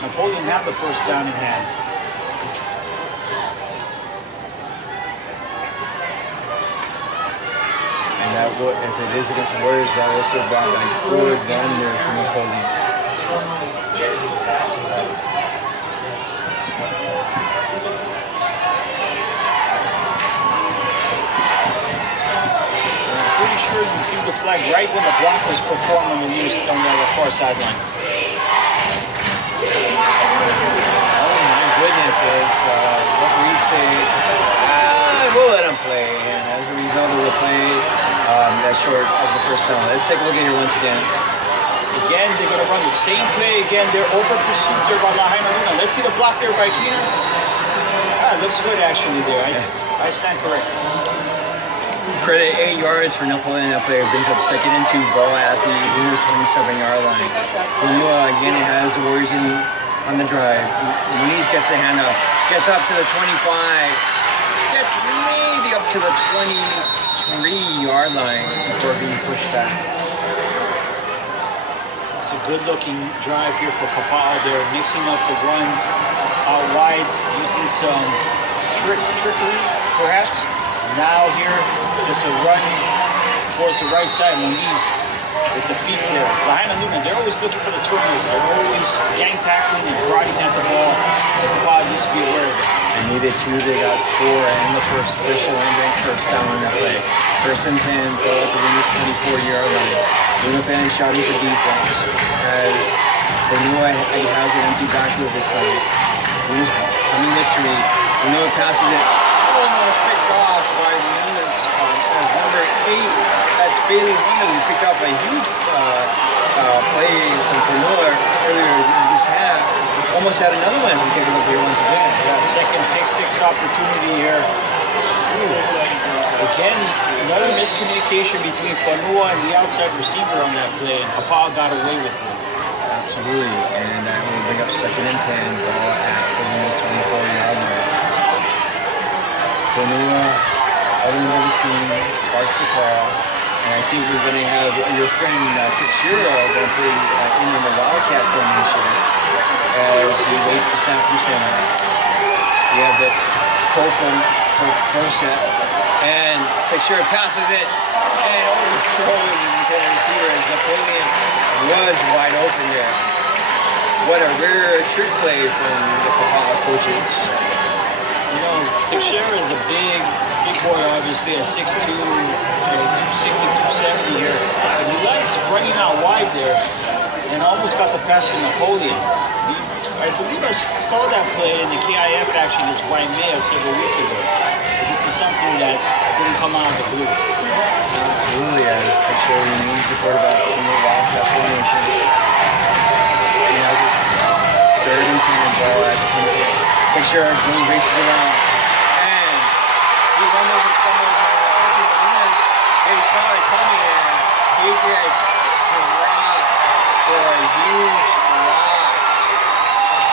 Napoleon had the 1st down in hand. And that would, if it is against the Warriors, that will still back a good run there from Napoleon. Pretty sure you threw the flag right when the block was performed on the far sideline. Oh my goodness, it's what we say, we'll let him play. And as a result of the play, that short of the 1st down. Let's take a look at here once again. Again, they're going to run the same play again. They're over pursuit there by Lahaina Luna. Let's see the block there by Keener. It looks good actually there. I stand corrected. Credit 8 yards for Napoleon. That player brings up 2nd and 2. Ball at the Luna's 27-yard line. Lunua again has the Warriors on the drive. Muniz gets the hand up, gets up to the 25, gets maybe up to the 23-yard line before being pushed back. It's a good-looking drive here for kapaa. They're mixing up the runs out wide, using some trickery, perhaps. Now here, just a run towards the right side. Muniz with the feet there. Lahaina Luna, they're always looking for the turnover. They're always gang tackling and prodding at the ball. So kapaa needs to be aware of it. They needed 2. They got 4, and the first official and then 1st down on that play. 1st and 10. Ball at the Luna's 24-yard line. Luna fans shouting for defense as Lunua has an empty backfield this time. Luna's coming with 3. Lunua passes it. Almost picked off by the Luna's as number 8. That's Bailey Wonder. We picked up a huge play from Lunua earlier this half. Almost had another one as we take a look here once again. Yeah, 2nd pick-6 opportunity here. Again, another miscommunication between Fanua and the outside receiver on that play, and kapaa got away with it. Absolutely, and that will bring up 2nd and 10. Ball at the Luna's 24-yard line. Fanua, other than his team, barks the call, and I think we're going to have your friend Fitzgerald going to play in the Wildcat formation as he waits to snap from center. We have the pro set, and Fitzgerald passes it and overthrows into the receiver as Napoleon was wide open there. What a rare trick play from the kapaa coaches. You know, Teixeira is a big boy, obviously, at 6'2", 260, 270 here. But he likes running out wide there and almost got the pass to Napoleon. I believe I saw that play in the KIF action against Waimea several weeks ago. So this is something that didn't come out of the blue. Absolutely, as Teixeira remains the quarterback in the Wildcat formation. He has it 3rd and 10. Ball at the 28. Teixeira races around, and he runs over someone and he saw it coming, and he gets dropped huge loss.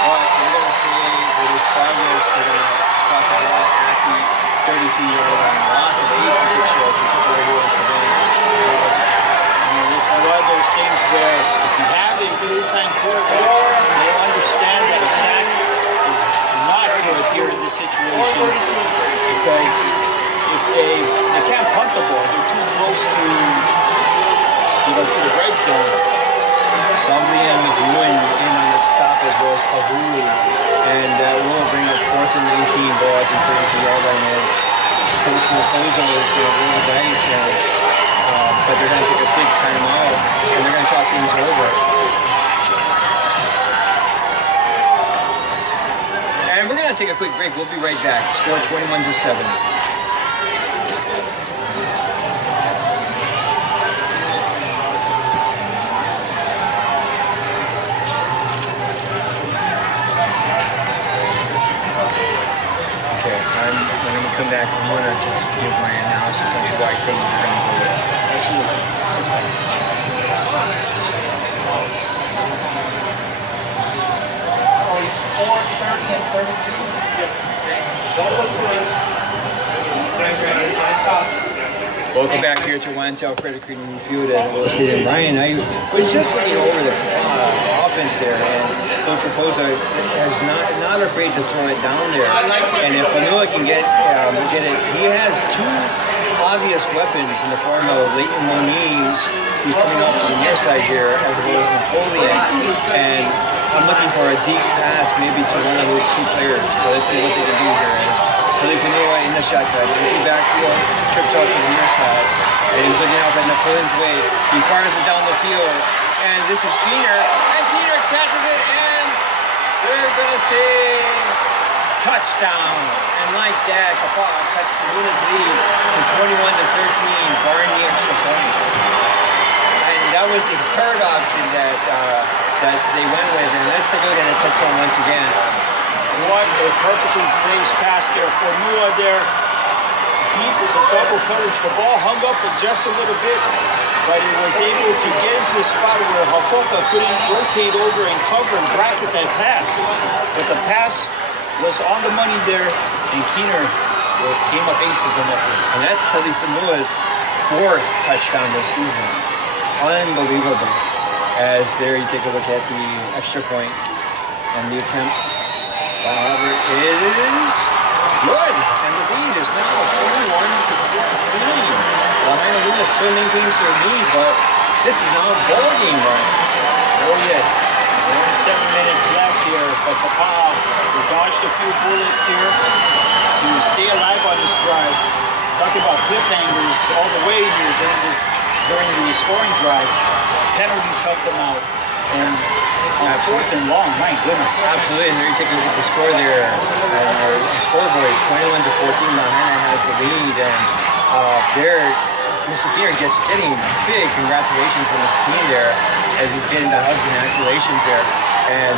But they're going to say that his progress, they're going to spot the ball at the 32-yard line. Loss of 8 for kick shows. We took away once again. This is one of those things where if you have a full-time quarterback, they'll understand that a sack is not good here in this situation because if they can't punt the ball, they're too close to the red zone. Somebody and McEwen in on the stop as well as Pavuli, and that will bring up 4th and 19 ball at the 33-yard line. And Coach Raposo is going to roll the dice and. But they're going to take a big timeout, and they're going to talk things over. And we're going to take a quick break. We'll be right back. Score 21-7. Okay, when we come back, I'm going to just give my analysis on who I think we're going to go with. Absolutely. That's fine. Welcome back here to Wantel Credit Union Field at Little City. And Ryan, I was just looking over the offense there, and Coach Raposo is not afraid to throw it down there. And if Manila can get it, he has two obvious weapons in the form of Leighton Moniz, who's coming off to the near side here, as well as Napoleon. And I'm looking for a deep pass maybe to one of those two players. So let's see what they can do here. As Felipe Manila in the shotgun, empty backfield, trips out to the near side, and he's looking out at Napoleon's way. He fires it down the field, and this is Keener, and Keener catches it, and we're gonna say touchdown. And like that, Kapaa cuts the Luna's lead to 21-13, barring the extra point. And that was the third option that they went with. And let's take a look at the touchdown once again. What a perfectly placed pass there for Nua there. Beat the double coverage. The ball hung up just a little bit, but it was able to get into a spot where Hafoka couldn't rotate over and cover and bracket that pass. But the pass was on the money there, and Keener came up aces on that play. And that's Teddy Fanua's 4th touchdown this season. Unbelievable. As there you take a look at the extra point and the attempt. However, it is good, and the lead is now 41-14. Lahaina Luna still maintains their lead, but this is now a ball game, right? Oh yes. Only 7 minutes left here, but Kapaa dodged a few bullets here to stay alive on this drive. Talking about cliffhangers all the way here during the scoring drive. Penalties helped them out. And on 4th and long, my goodness. Absolutely, and there you take a look at the score there. Our scoreboard, 21-14, Lahaina has the lead, and there, Mr. Keener getting big congratulations from his team there, as he's getting the hugs and accolations there. And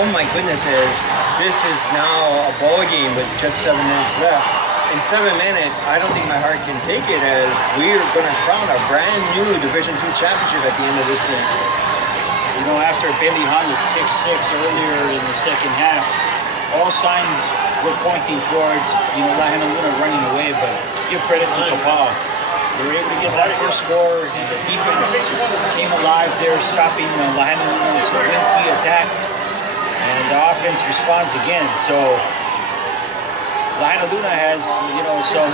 oh my goodness, this is now a ball game with just 7 minutes left. In 7 minutes, I don't think my heart can take it, as we are going to crown a brand new Division II championship at the end of this game. You know, after Bentley Honda's pick 6 earlier in the second half, all signs were pointing towards, Lahaina Luna running away, but give credit to Kapaa. They were able to get that first score, and the defense came alive there, stopping Lahaina Luna's wing-tee attack, and the offense responds again. So Lahaina Luna has, some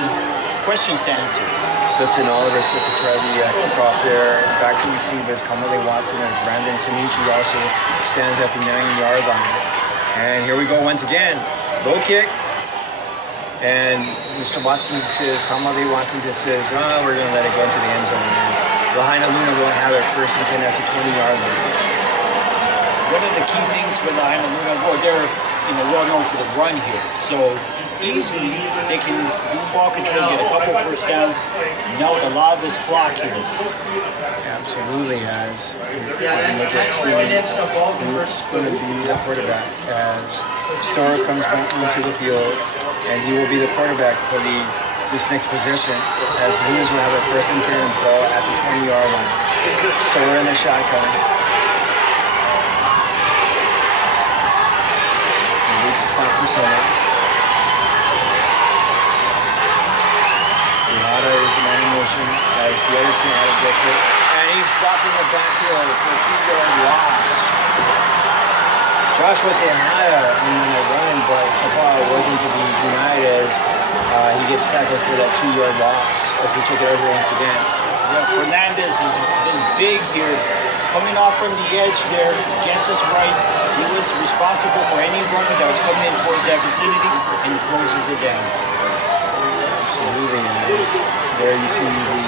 questions to answer. Clifton Oliver set to try the kickoff there. Back to receivers, Kamale Watson, as Brandon Sinichi also stands at the 9-yard line. And here we go once again. Low kick. And Mr. Watson says, Kamale Watson just says, we're going to let it go into the end zone. And Lahaina Luna will have it 1st and 10 at the 20-yard line. One of the key things with Lahaina Luna, they're well known for the run here. So easily they can do ball control, get a couple first downs, melt a lot of this clock here. Absolutely, as we look at seeing who's going to be the quarterback, as Storer comes back onto the field, and he will be the quarterback for this next possession, as Lewis will have a 1st and 10 ball at the 20-yard line. Storer in the shotgun. center. Tejada is in man in motion as the other Tejada gets it. And he's dropping the backfield for a 2-yard loss. Joshua Tejada on the run, but kapaa wasn't to be denied as he gets tackled for that 2-yard loss as we check it over once again. Yeah, Fernandez has been big here. Coming off from the edge there, guesses right. He was responsible for any runner that was coming in towards that vicinity, and he closes it down. Absolutely, and there you see the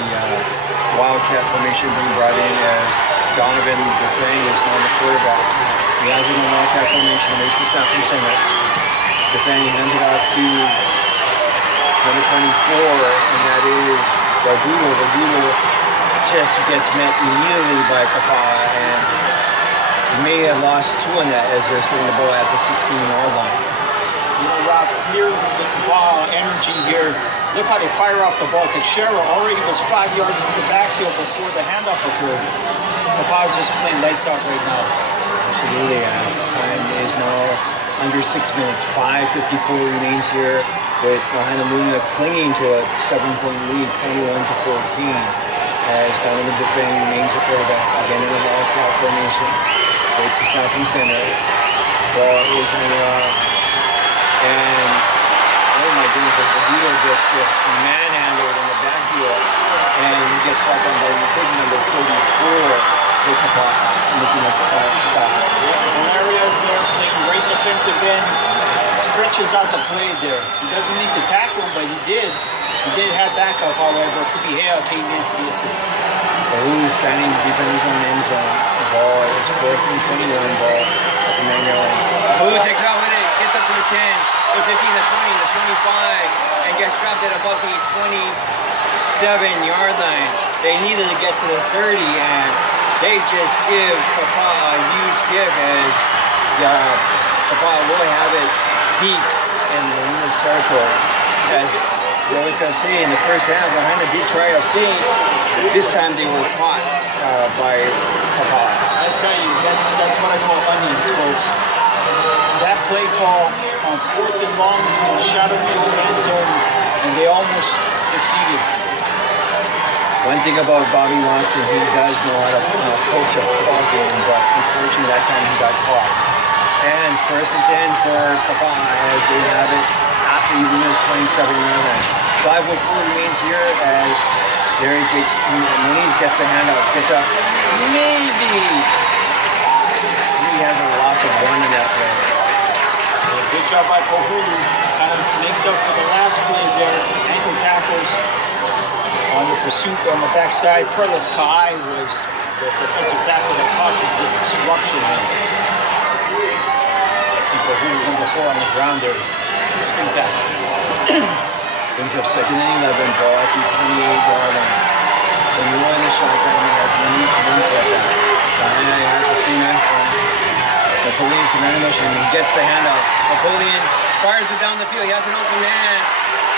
Wildcat formation being brought in as Donovan Dufresne is now the quarterback. He has it in the Wildcat formation, makes the snap from center. Dufresne hands it off to number 24, and that is Ragulo. Ragulo just gets met immediately by kapaa, and he may have lost 2 on that as they're sitting the ball at the 16-yard line. You know, Rob, clearly the kapaa energy here. Look how they fire off the ball. Teixeira already was 5 yards in the backfield before the handoff occurred. Kapaa is just playing lights out right now. Absolutely, as time is now under 6 minutes. 5:54 remains here with Lahaina Luna clinging to a 7-point lead, 21-14. As Donovan Dufresne remains the quarterback, again in the Wildcat formation. Waits the snap from center. Ball is handed off. And, oh my goodness, the leader gets just manhandled in the backfield. And he gets brought down by the big number 44, with kapaa making a stop. Valeria there playing right defensive end. Stretches out the play there. He doesn't need to tackle him, but he did. He did have backup, however. Kupihea came in for the assist. Who's standing deep in his own end zone. The ball is 4th and 21 ball at the 9-yard line. Who takes out with it, gets up to the 10, the 15, the 20, the 25, and gets dropped at about the 27-yard line. They needed to get to the 30, and they just give kapaa a huge give as kapaa will have it deep in Luna's territory. As I was going to say, in the first half, Lahaina did try a feint. This time they were caught by kapaa. I tell you, that's what I call onions, folks. That play call on 4th and long, shot of the own end zone, and they almost succeeded. One thing about Bobby Watson, he does know how to coach a football game, but unfortunately that time he got caught. And 1st and 10 for kapaa as they have it at the Luna's 27-yard line. 5:04 remains here as Derek Muniz gets the handout, gets up. Maybe he has a loss of 1 in that play. Good job by Pohulu. Kind of makes up for the last play there. Ankle tackles on the pursuit on the backside. Perlis Kai was the defensive tackle that causes the disruption there. See Pohulu number 4 on the ground there. Shoestring tackle. Brings up 2nd and 11, ball at the 28-yard line. When you run the shotgun, you have Muniz links at that. Lahaina has a 3-man front. Napoleon's the man in motion. He gets the handout. Napoleon fires it down the field. He has an open man.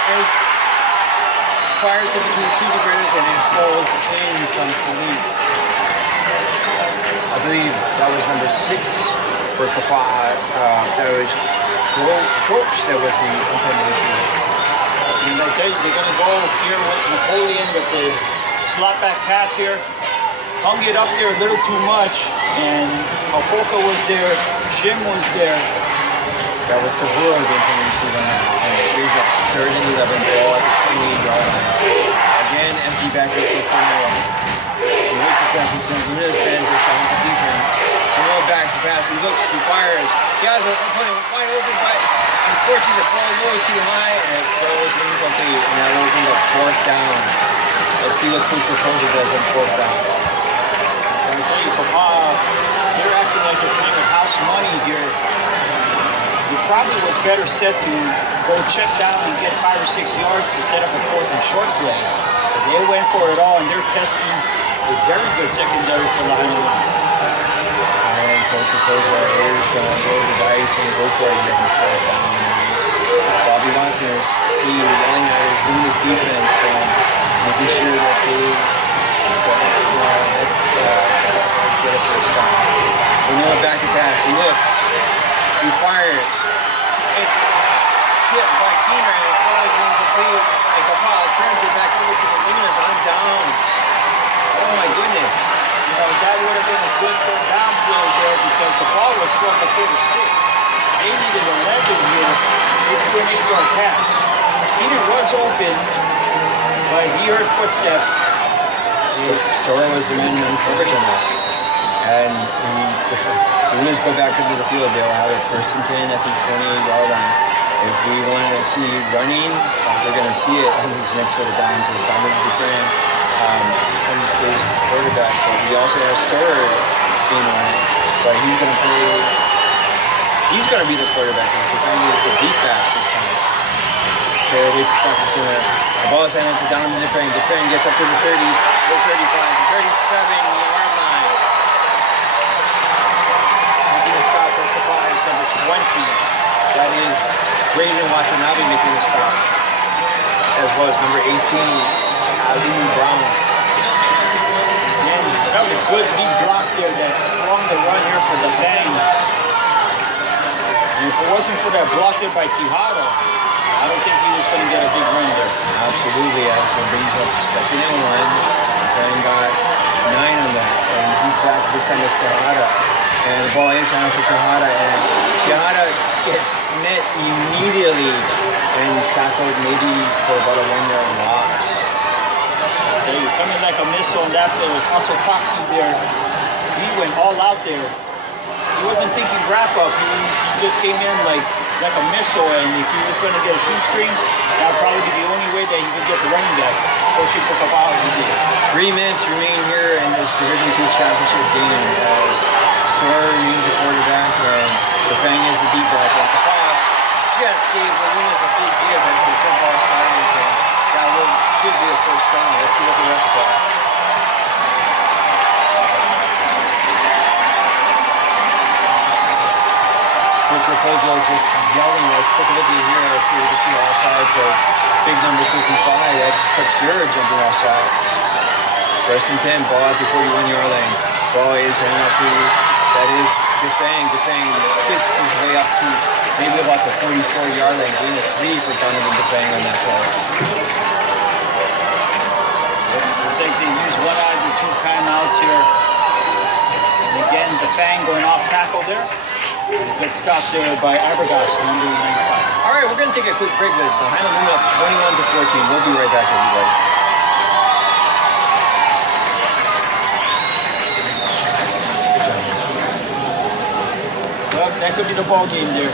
And he fires it between 2 defenders and then falls in from Napoleon. I believe that was number 6 for kapaa. That was Roach that was the intended receiver. And I tell you, they're going to go here with Napoleon with the slot back pass here. Hung it up there a little too much, and Afoka was there, Shim was there. That was Tabula against the receiver now, and it brings up 3rd and 11 ball at the 28-yard line. Again, empty backfield for Kamala. He looks at San Francisco, Ramirez bends it, shot the defense. Kamala back to pass, he looks, he fires. He has a play wide open, but unfortunately the ball low too high, and it goes incomplete, and that opens up 4th down. Let's see what Coach Raposa does on 4th down. I tell you, kapaa, they're acting like they're playing with house money here. It probably was better set to go check down and get 5 or 6 yards to set up a 4th and short play. But they went for it all, and they're testing a very good secondary for Lahaina. And Coach Raposa is going to roll the dice and go for it again. 4th down. Bobby Watson is yelling at his Luna's defense and making sure that they get a first down. Vanilla back to pass. He looks. He fires. It's goodness. You know, that would have been a good third down play there because the ball was thrown before the sticks. They needed 11 here if you an 8-yard pass. Keenan was open, but he heard footsteps. Storer was the man in coverage on that. And the Wings go back into the field. They'll have it 1st and 10 at the 28-yard line. If we want to see running, we're going to see it on these next set of downs as Dominic Dupran is the quarterback. But we also have Storer being on it. But he's going to play. He's going to be the quarterback. Because Dupran is the deep back this time. Storer waits to stop the center. The ball is handed to Donovan Dupran. Dupran gets up to the 30, the 35, the 37-yard line. Making a stop at kapaa is number 20. That is Braden Watanabe making a stop. As well as number 18, Ali Brown. Man, that was a good deep block there that sprung the run here for the Fang. And if it wasn't for that block there by Quijada, I don't think he was going to get a big run there. Absolutely, as it brings up 2nd and 1. And got 9 on that. And he's back this time it's Quijada. And the ball is down to Quijada. And Quijada gets met immediately and tackled maybe for about a 1-yard loss. Okay, coming like a missile on that play was Hustle Kasi there. He went all out there. He wasn't thinking wrap up. He just came in like a missile, and if he was going to get a shoestring, that would probably be the only way that he could get the running back. Coaching for kapaa, he did. 3 minutes remain here in this Division II championship game as Storer remains the quarterback and the Fang is the deep back. And kapaa just gave Lahaina a big give as they jump off sidelines, and that should be a 1st down. Let's see what the rest call. Coach Raposo just yelling. Let's take a look at here. Let's see if we can see offsides. Says big number 55. That's Tuxura jumping offsides. 1st and 10. Ball at the 41-yard line. Ball is handed up to. That is Dupang. Dupang kissed his way up to maybe about the 44-yard line. Gain of 3 for Donovan Dupang on that play. Looks like they used 1 out of the 2 timeouts here. And again, the Fang going off tackle there. Good stop there by Arbogast, number 95. All right, we're going to take a quick break with Lahaina moving up 21-14. We'll be right back, everybody. Well, that could be the ball game there.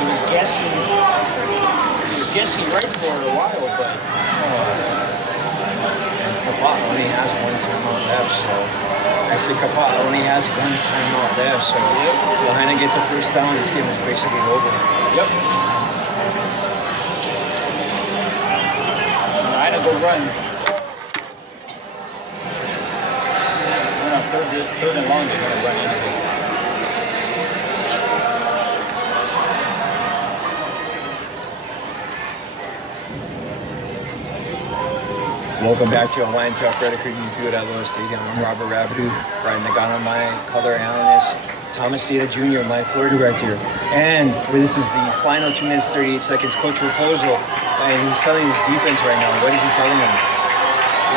He was guessing. He was guessing right for a while, but. And kapaa only has 1 timeout left, so. I said kapaa only has 1 timeout there, so Lahaina gets a 1st down. This game is basically over. Yep. Lahaina go run. Third and long, they're going to run anyway. Welcome back to Atlanta Credit Creek Field at Lowe Stadium. I'm Robert Rabideau, Brian Nagano, my color analyst, Thomas Data Jr., my floor director. And this is the final 2 minutes, 38 seconds. Coach Raposo, and he's telling his defense right now. What is he telling them?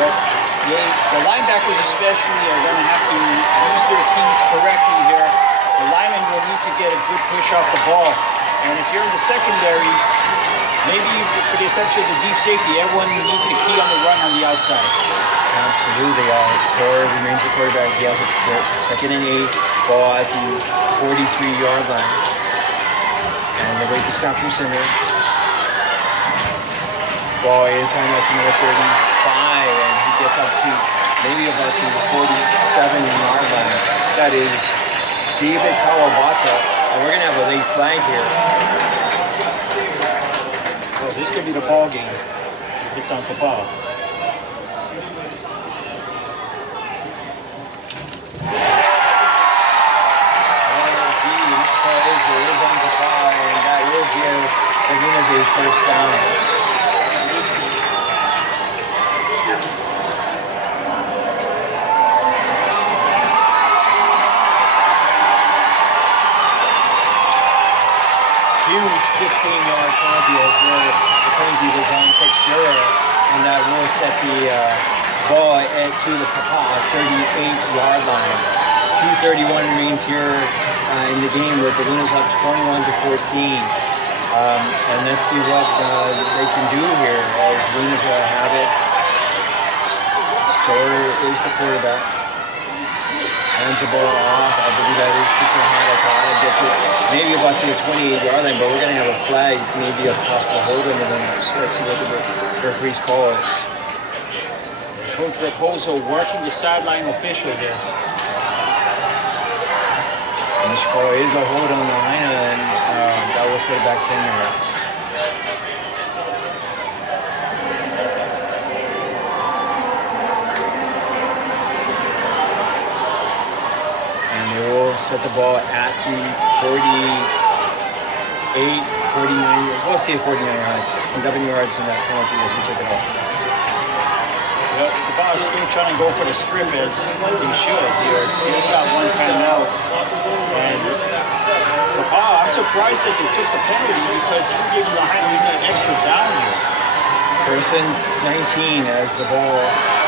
Well, the linebackers especially are going to have to use their keys correctly here. The linemen will need to get a good push off the ball. And if you're in the secondary, maybe for the exception of the deep safety, everyone needs a key on the run on the outside. Absolutely. Storer remains the quarterback. He has a 2nd and 8. Ball at the 43-yard line. And they wait to stop from center. Ball is handed up to number 35, and he gets up to maybe about to the 47-yard line. That is David Kawabata. And we're going to have a late flag here. Well, this could be the ball game if it's on kapaa. It is on kapaa, and that will give Lahaina a 1st down. Huge 15-yard penalty as the penalty was on Tuxura, and that will set the Ball to the kapaa 38-yard line. 2:31 remains here in the game with the Lunas up 21-14. And let's see what they can do here as Lunas have it. Storer is the quarterback. Hands the ball off. I believe that is Kahana gets it maybe about to the 28-yard line, but we're going to have a flag, maybe a possible hold on it. Let's see what the referee's call is. Coach Raposo working the sideline official there. And this call is a hold on lahaina, and that will set it back 10 yards. And they will set the ball at the 48, 49, we'll say 49 yards, 11 yards in that penalty as we take it off. Well, Kapaa is still trying to go for the strip as they should here. They've got one timeout. And Kapaa, I'm surprised that they took the penalty because I'm giving lahaina an extra down here. Person 19 as the ball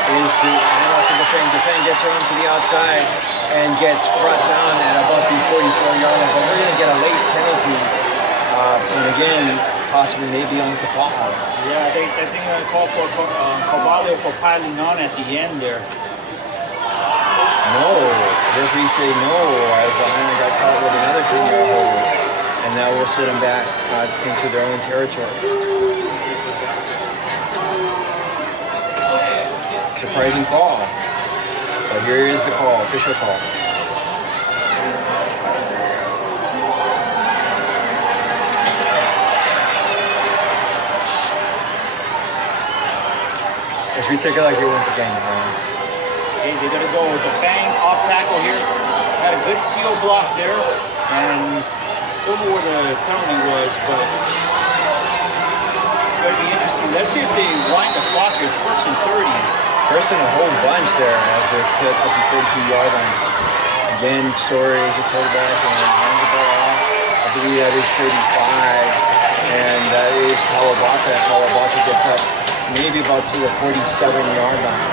is to hand off to defend. Defend gets around to the outside and gets brought down at about the 44-yard line. But we're going to get a late penalty. And again, possibly maybe on Kapaa. Yeah, I think they're going to call for Cavallo for piling on at the end there. No, referees say no as lahaina got caught with another 10-yard hold. And that will set them back into their own territory. Surprising call. But here is the call, official call. Let's retake it like here once again. Okay, they're going to go with the Fang off tackle here. Had a good seal block there. And don't know where the penalty was, but it's going to be interesting. Let's see if they wind the clock here. It's 1st and 30. First and a whole bunch there as it's at the 32-yard line. Again, Storer is a quarterback and hands the ball off. I believe that is 35. And that is Kawabata. Kawabata gets up maybe about to the 47-yard line.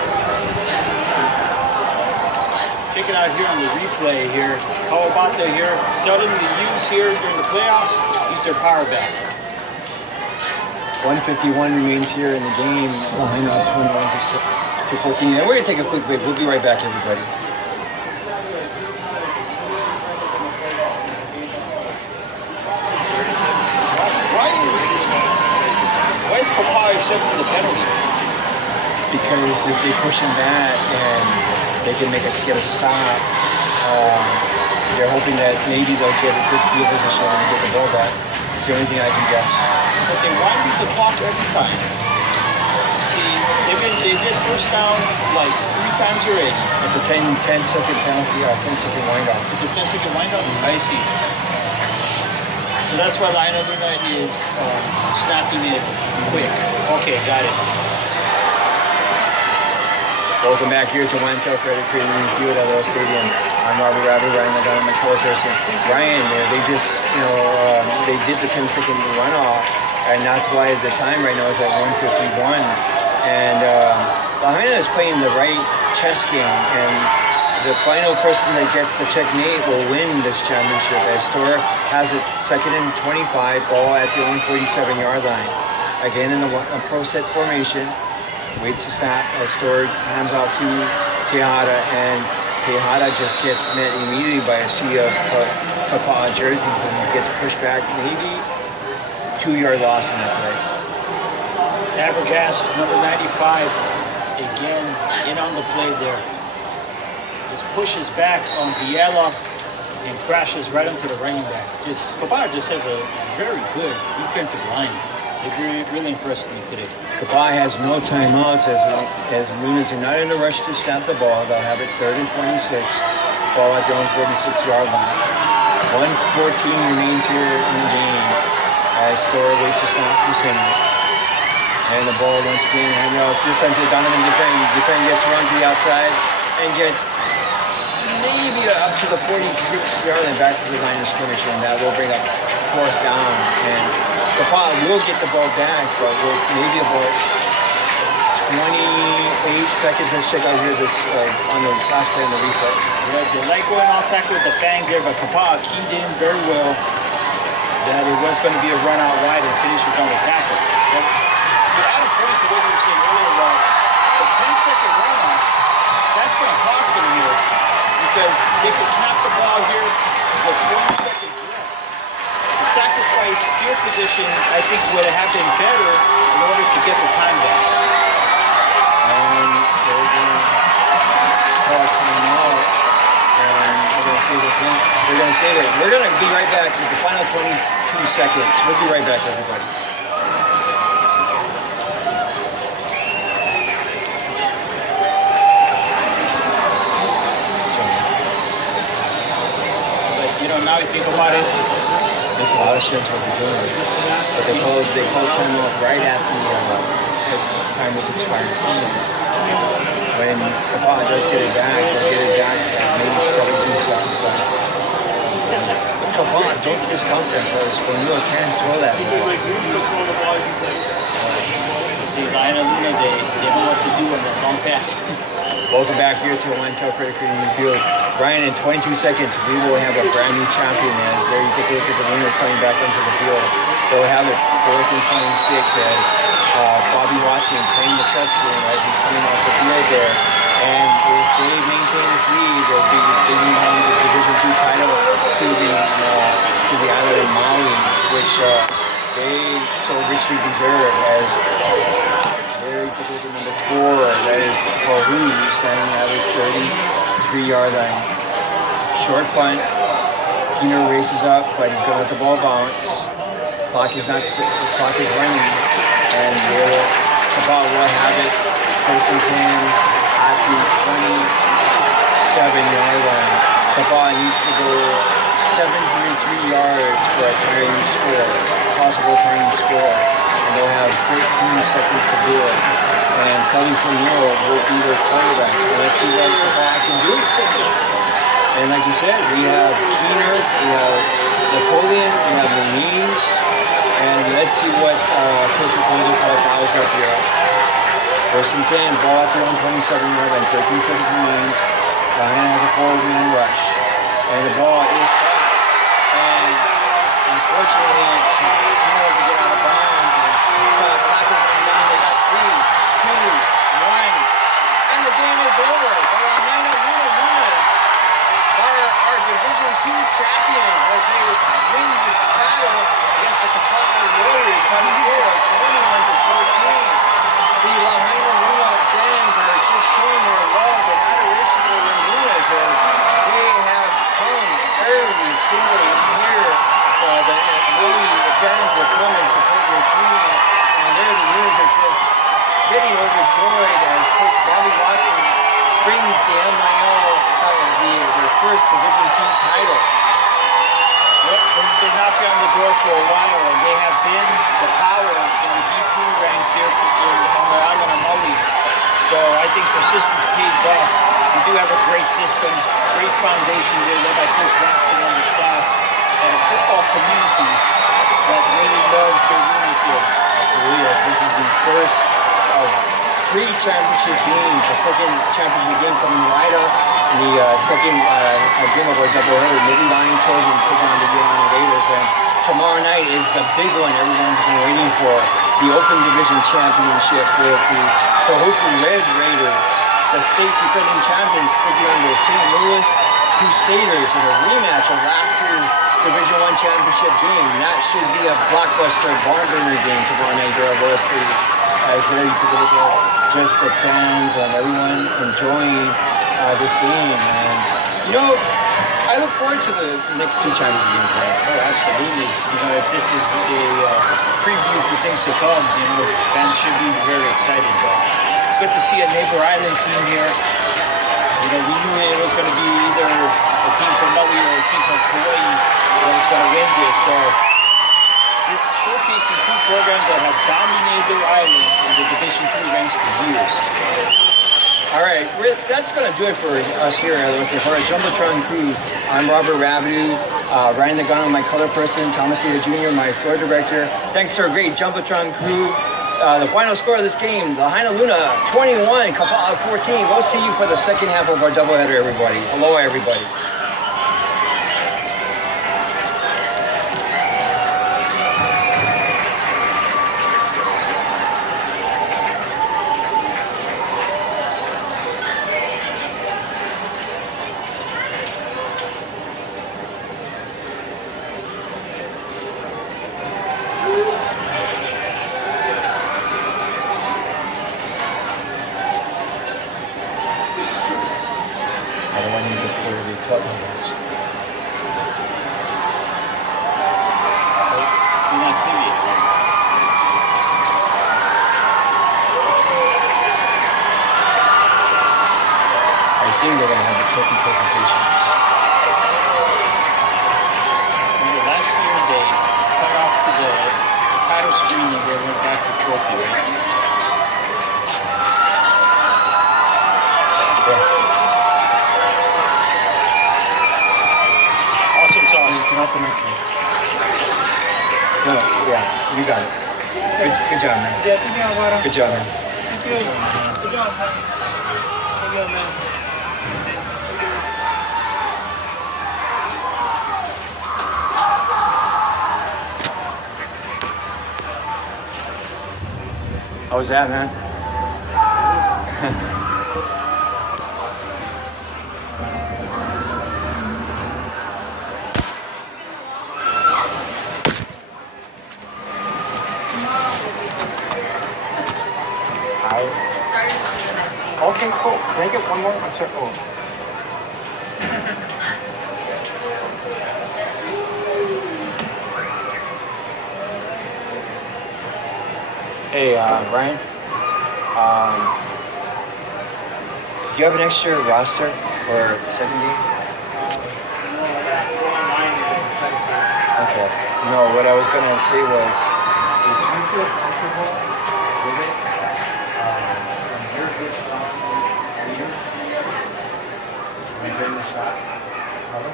Check it out here on the replay here. Kawabata here, seldomly used here during the playoffs. Use their power back. 151 remains here in the game. Lahaina up 21-14. And we're going to take a quick break. We'll be right back, everybody. Why is Kapaa accepting the penalty? Because if they push him back and they can make us get a stop, they're hoping that maybe they'll get a good field position and get the ball back. It's the only thing I can guess. But they winded the clock every time. See, they did first down like 3 times already. It's a 10-second penalty, 10-second wind-off. It's a 10-second wind-up? I see. So that's why Lahaina Luna is snapping it quick. Okay, got it. Welcome back here to Wantel Credit Union Field at Little Stadium. I'm Robert Rabbit, Ryan McDonald, my color person. Ryan, they just, they did the 10-second runoff, and that's why the time right now is at 1:51. And Lahaina is playing the right chess game, and the final person that gets the checkmate will win this championship. As Storer has it 2nd and 25, ball at the 147-yard line. Again in the pro set formation. Waits to stop as Storer hands off to Tejada, and Tejada just gets met immediately by a sea of kapaa jerseys, and he gets pushed back, maybe 2-yard loss in that play. Abergast, number 95, again in on the play there. Just pushes back on Viela and crashes right into the running back. Kapaa just has a very good defensive line. They really impressed me today. Kapaa has no timeouts as Lunas are not in a rush to snap the ball. They'll have it 3rd and 26. Ball at their own 46-yard line. 1:14 remains here in the game as Storer waits to snap from center. And the ball once again handed off this time to Donovan Dupeng. Dupeng gets around to the outside and gets maybe up to the 46-yard line back to the line of scrimmage, and that will bring up 4th down. And Kapaa will get the ball back, but with maybe about 20 8 seconds. Let's check out here this on the last play on the replay. Yeah, the leg going off tackle with the fang there, but kapaa keyed in very well that it was going to be a run out wide and finishes on the tackle. But to add a point to what we were saying earlier about the 10-second runoff, that's going to cost them here because they could snap the ball here with 20 seconds left. The sacrifice field position, I think, would have been better in order to get the time back. And they're going to call timeout. And we're going to see the thing. We're going to say that we're going to be right back with the final 22 seconds. We'll be right back, everybody. But you know, now you think about it, Makes a lot of sense what they're doing. But they called timeout right at as time was expiring. So when kapaa does get it back, they'll get it back at maybe 17 seconds left. Kapaa, don't discount them because Bonilla can throw that ball. see Lahaina Luna, they know what to do on that long pass. Welcome back here to Atlanta Credit Union Field. Brian, in 22 seconds, we will have a brand new champion as there you take a look at the winners coming back into the field. They'll have it 4th and 26 as Bobby Watson playing the chess game as he's coming off the field there. And if they maintain this lead, they'll be bringing home the Division II title to the island of Maui, which they so richly deserve as there you take a look at number 4, that is Paru standing at his 33-yard line. Short punt. Keener races up, but he's going to let the ball bounce. Clock is running, and kapaa will have it. 1st and 10 at the 27-yard line. Kapaa needs to go 703 yards for a tying score, possible tying score, and they'll have 13 seconds to do it. And Kelly Cornell will be their quarterback. And let's see what kapaa can do. And like you said, we have Keener, we have Napoleon, we have Louise, and let's see what Coach Raposo calls up here. 1st and 10, ball at their own 27-yard line, 13 seconds remains. Lahaina has a 4-man rush, and the ball is caught. And unfortunately, Keener doesn't get out of bounds. And clock is running. They got 3, 2, 1, and the game is over. The Lahaina Lunas are Division II champions as they win this battle against the kapaa Warriors by the score of 21-14. The Lahaina Luna fans are just showing their love and adoration for their Lunas as they have come every single year. The fans have come and support their team, and there the Lunas are just getting overjoyed as Coach Bobby Watson brings the MIL their first Division II title. Yep, they've been knocking on the door for a while, and they have been the power in the D2 ranks here on the island of Maui. So I think persistence pays off. We do have a great system, great foundation there led by Coach Watson and the staff, and a football community that really loves their winners here. Absolutely, yes. This is the first of 3 championship games. The second championship game coming right up. The second game of our doubleheader, Middle Line Trojans taking on the Yolanda Raiders. And tomorrow night is the big one everyone's been waiting for. The Open Division Championship with the Kahuku Red Raiders, the state defending champions, taking on the St. Louis Crusaders in a rematch of last year's Division I championship game. That should be a blockbuster barn-burner game tomorrow night here at Royal State. As there you take a look at just the fans and everyone enjoying this game. And you know, I look forward to the next 2 championship games. Right? Oh, absolutely. You know, if this is a preview for things to come, you know, fans should be very excited. But it's good to see a neighbor island team here. You know, we knew it was going to be either a team from Maui or a team from Hawaii that was going to win this. So this showcasing 2 programs that have dominated their island in the Division II ranks for years. All right, that's going to do it for us here at for our Jumbotron crew. I'm Robert Rabideau, Ryan Nagano, my color person, Thomas Ada Jr., my floor director. Thanks to our great Jumbotron crew. The final score of this game, Lahaina Luna 21, Kapaa 14. We'll see you for the second half of our doubleheader, everybody. Aloha, everybody. I don't want him to pull the plug on this. You're not through yet, right? I think they're going to have the trophy presentations. Remember, last year they cut off to the title screen and they went back for trophy, right? Awesome sauce. Not to mention. No, yeah, you got it. Good job, man. Yeah, good job, Wada. Good job, man. Thank you. Good job, man. Good job, man. How was that, man? Okay, cool. Can I get one more? I'm sorry. Oh. Hey, Ryan. Do you have an extra roster for the second game? Okay. No, what I was gonna say was, if you feel comfortable with it, and you're a good shot for you, and getting the shot, cover.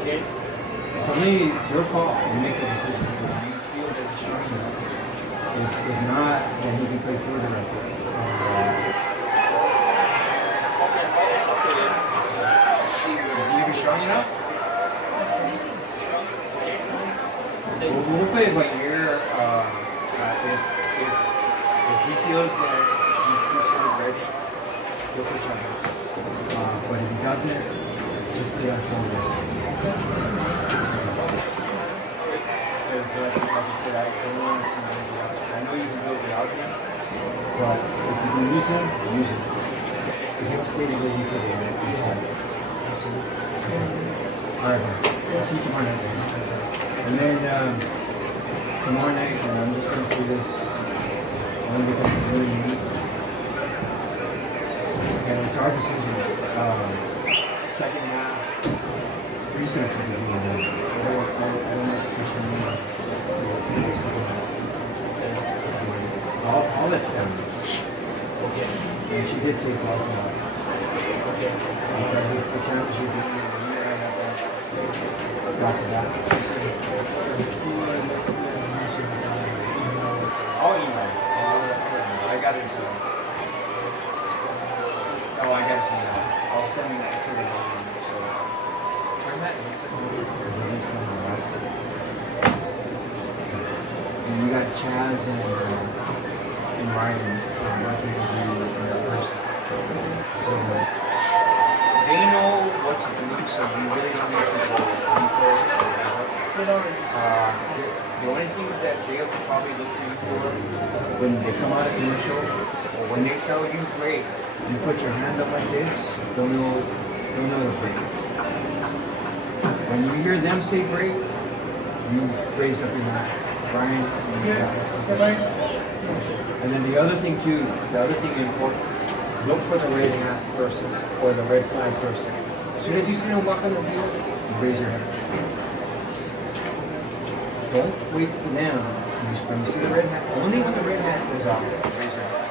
Okay. For me, it's your call. You make the decision. If you feel that it's strong enough, if not, then you can play further up there. Is he strong enough? We'll play it by ear. If he feels that he's sort of ready, he'll put you on hands. But if he doesn't, just stay on forward. Because like you said, I don't want to see him be out there. I know you can build it out here, but if you can use him, use him. Because he'll stay to get you to the end. Alright, man. I'll see you tomorrow night. And then tomorrow night, and I'm just going to say this only because it's really neat. And it's our decision. Second half, we're just going to keep it moving. I don't want to push anyone. I'll let Sam know. Okay. And she did say talk about it. Okay. Because it's the championship game. After that, she said, I'll email you. I got his, oh, I got his email. I'll send him that to the email. So, turn that and it's and you got Chaz and Ryan working with you in person. So, they know what to do, so you really don't have to go deeper. The only thing that they'll probably look for you for when they come out of commercial, or when they tell you break, you put your hand up like this, they'll know to break. When you hear them say break, you raise up your hand. Brian, and then the other thing important, look for the red hat person or the red flag person. As soon as you see them walk on the field, you raise your hand. Don't wait for them. When you see the red hat, only when the red hat goes off, raise your hand.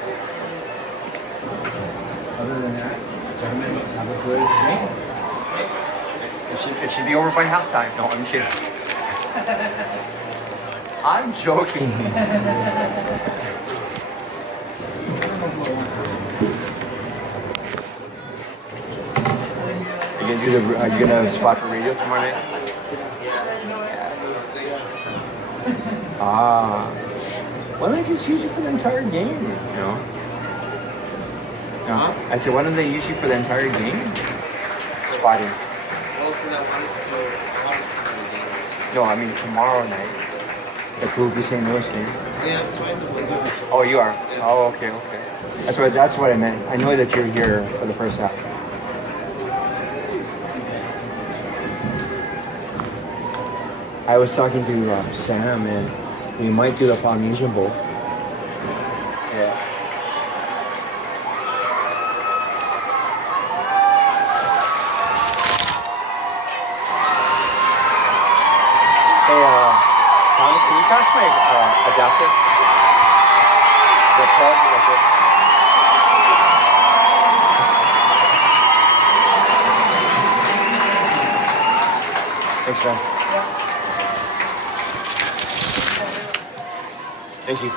Other than that, gentlemen, have a good game. It should be over by halftime. No, I'm kidding. I'm joking. Are you gonna spot for radio tomorrow night? Ah. Why don't they just use you for the entire game, you know? No. I said, why don't they use you for the entire game? Spotting. Well, because I wanted to do the game this week. No, I mean tomorrow night. The Kahuku St. Louis game. Yeah, I'm swaying the window. Oh, you are? Yeah. Oh, okay. That's what I meant. I know that you're here for the first half. I was talking to Sam, and we might do the Polynesian Bowl. Yeah. Hey, Thomas, can you pass my adapter? The plug right there. Thanks, man. Thank you.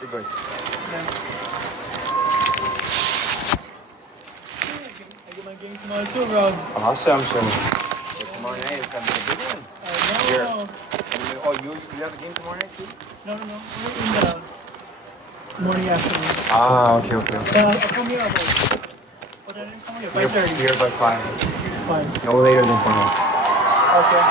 You're good. I get my game tomorrow too, bro. Awesome. So tomorrow night is gonna be a big one. I know. Here. Oh, you have a game tomorrow night too? No. We're in the morning afternoon. Ah, okay. I'll come here about. What time did you come here? 5:30. Here by 5. Fine. No later than 5. Okay.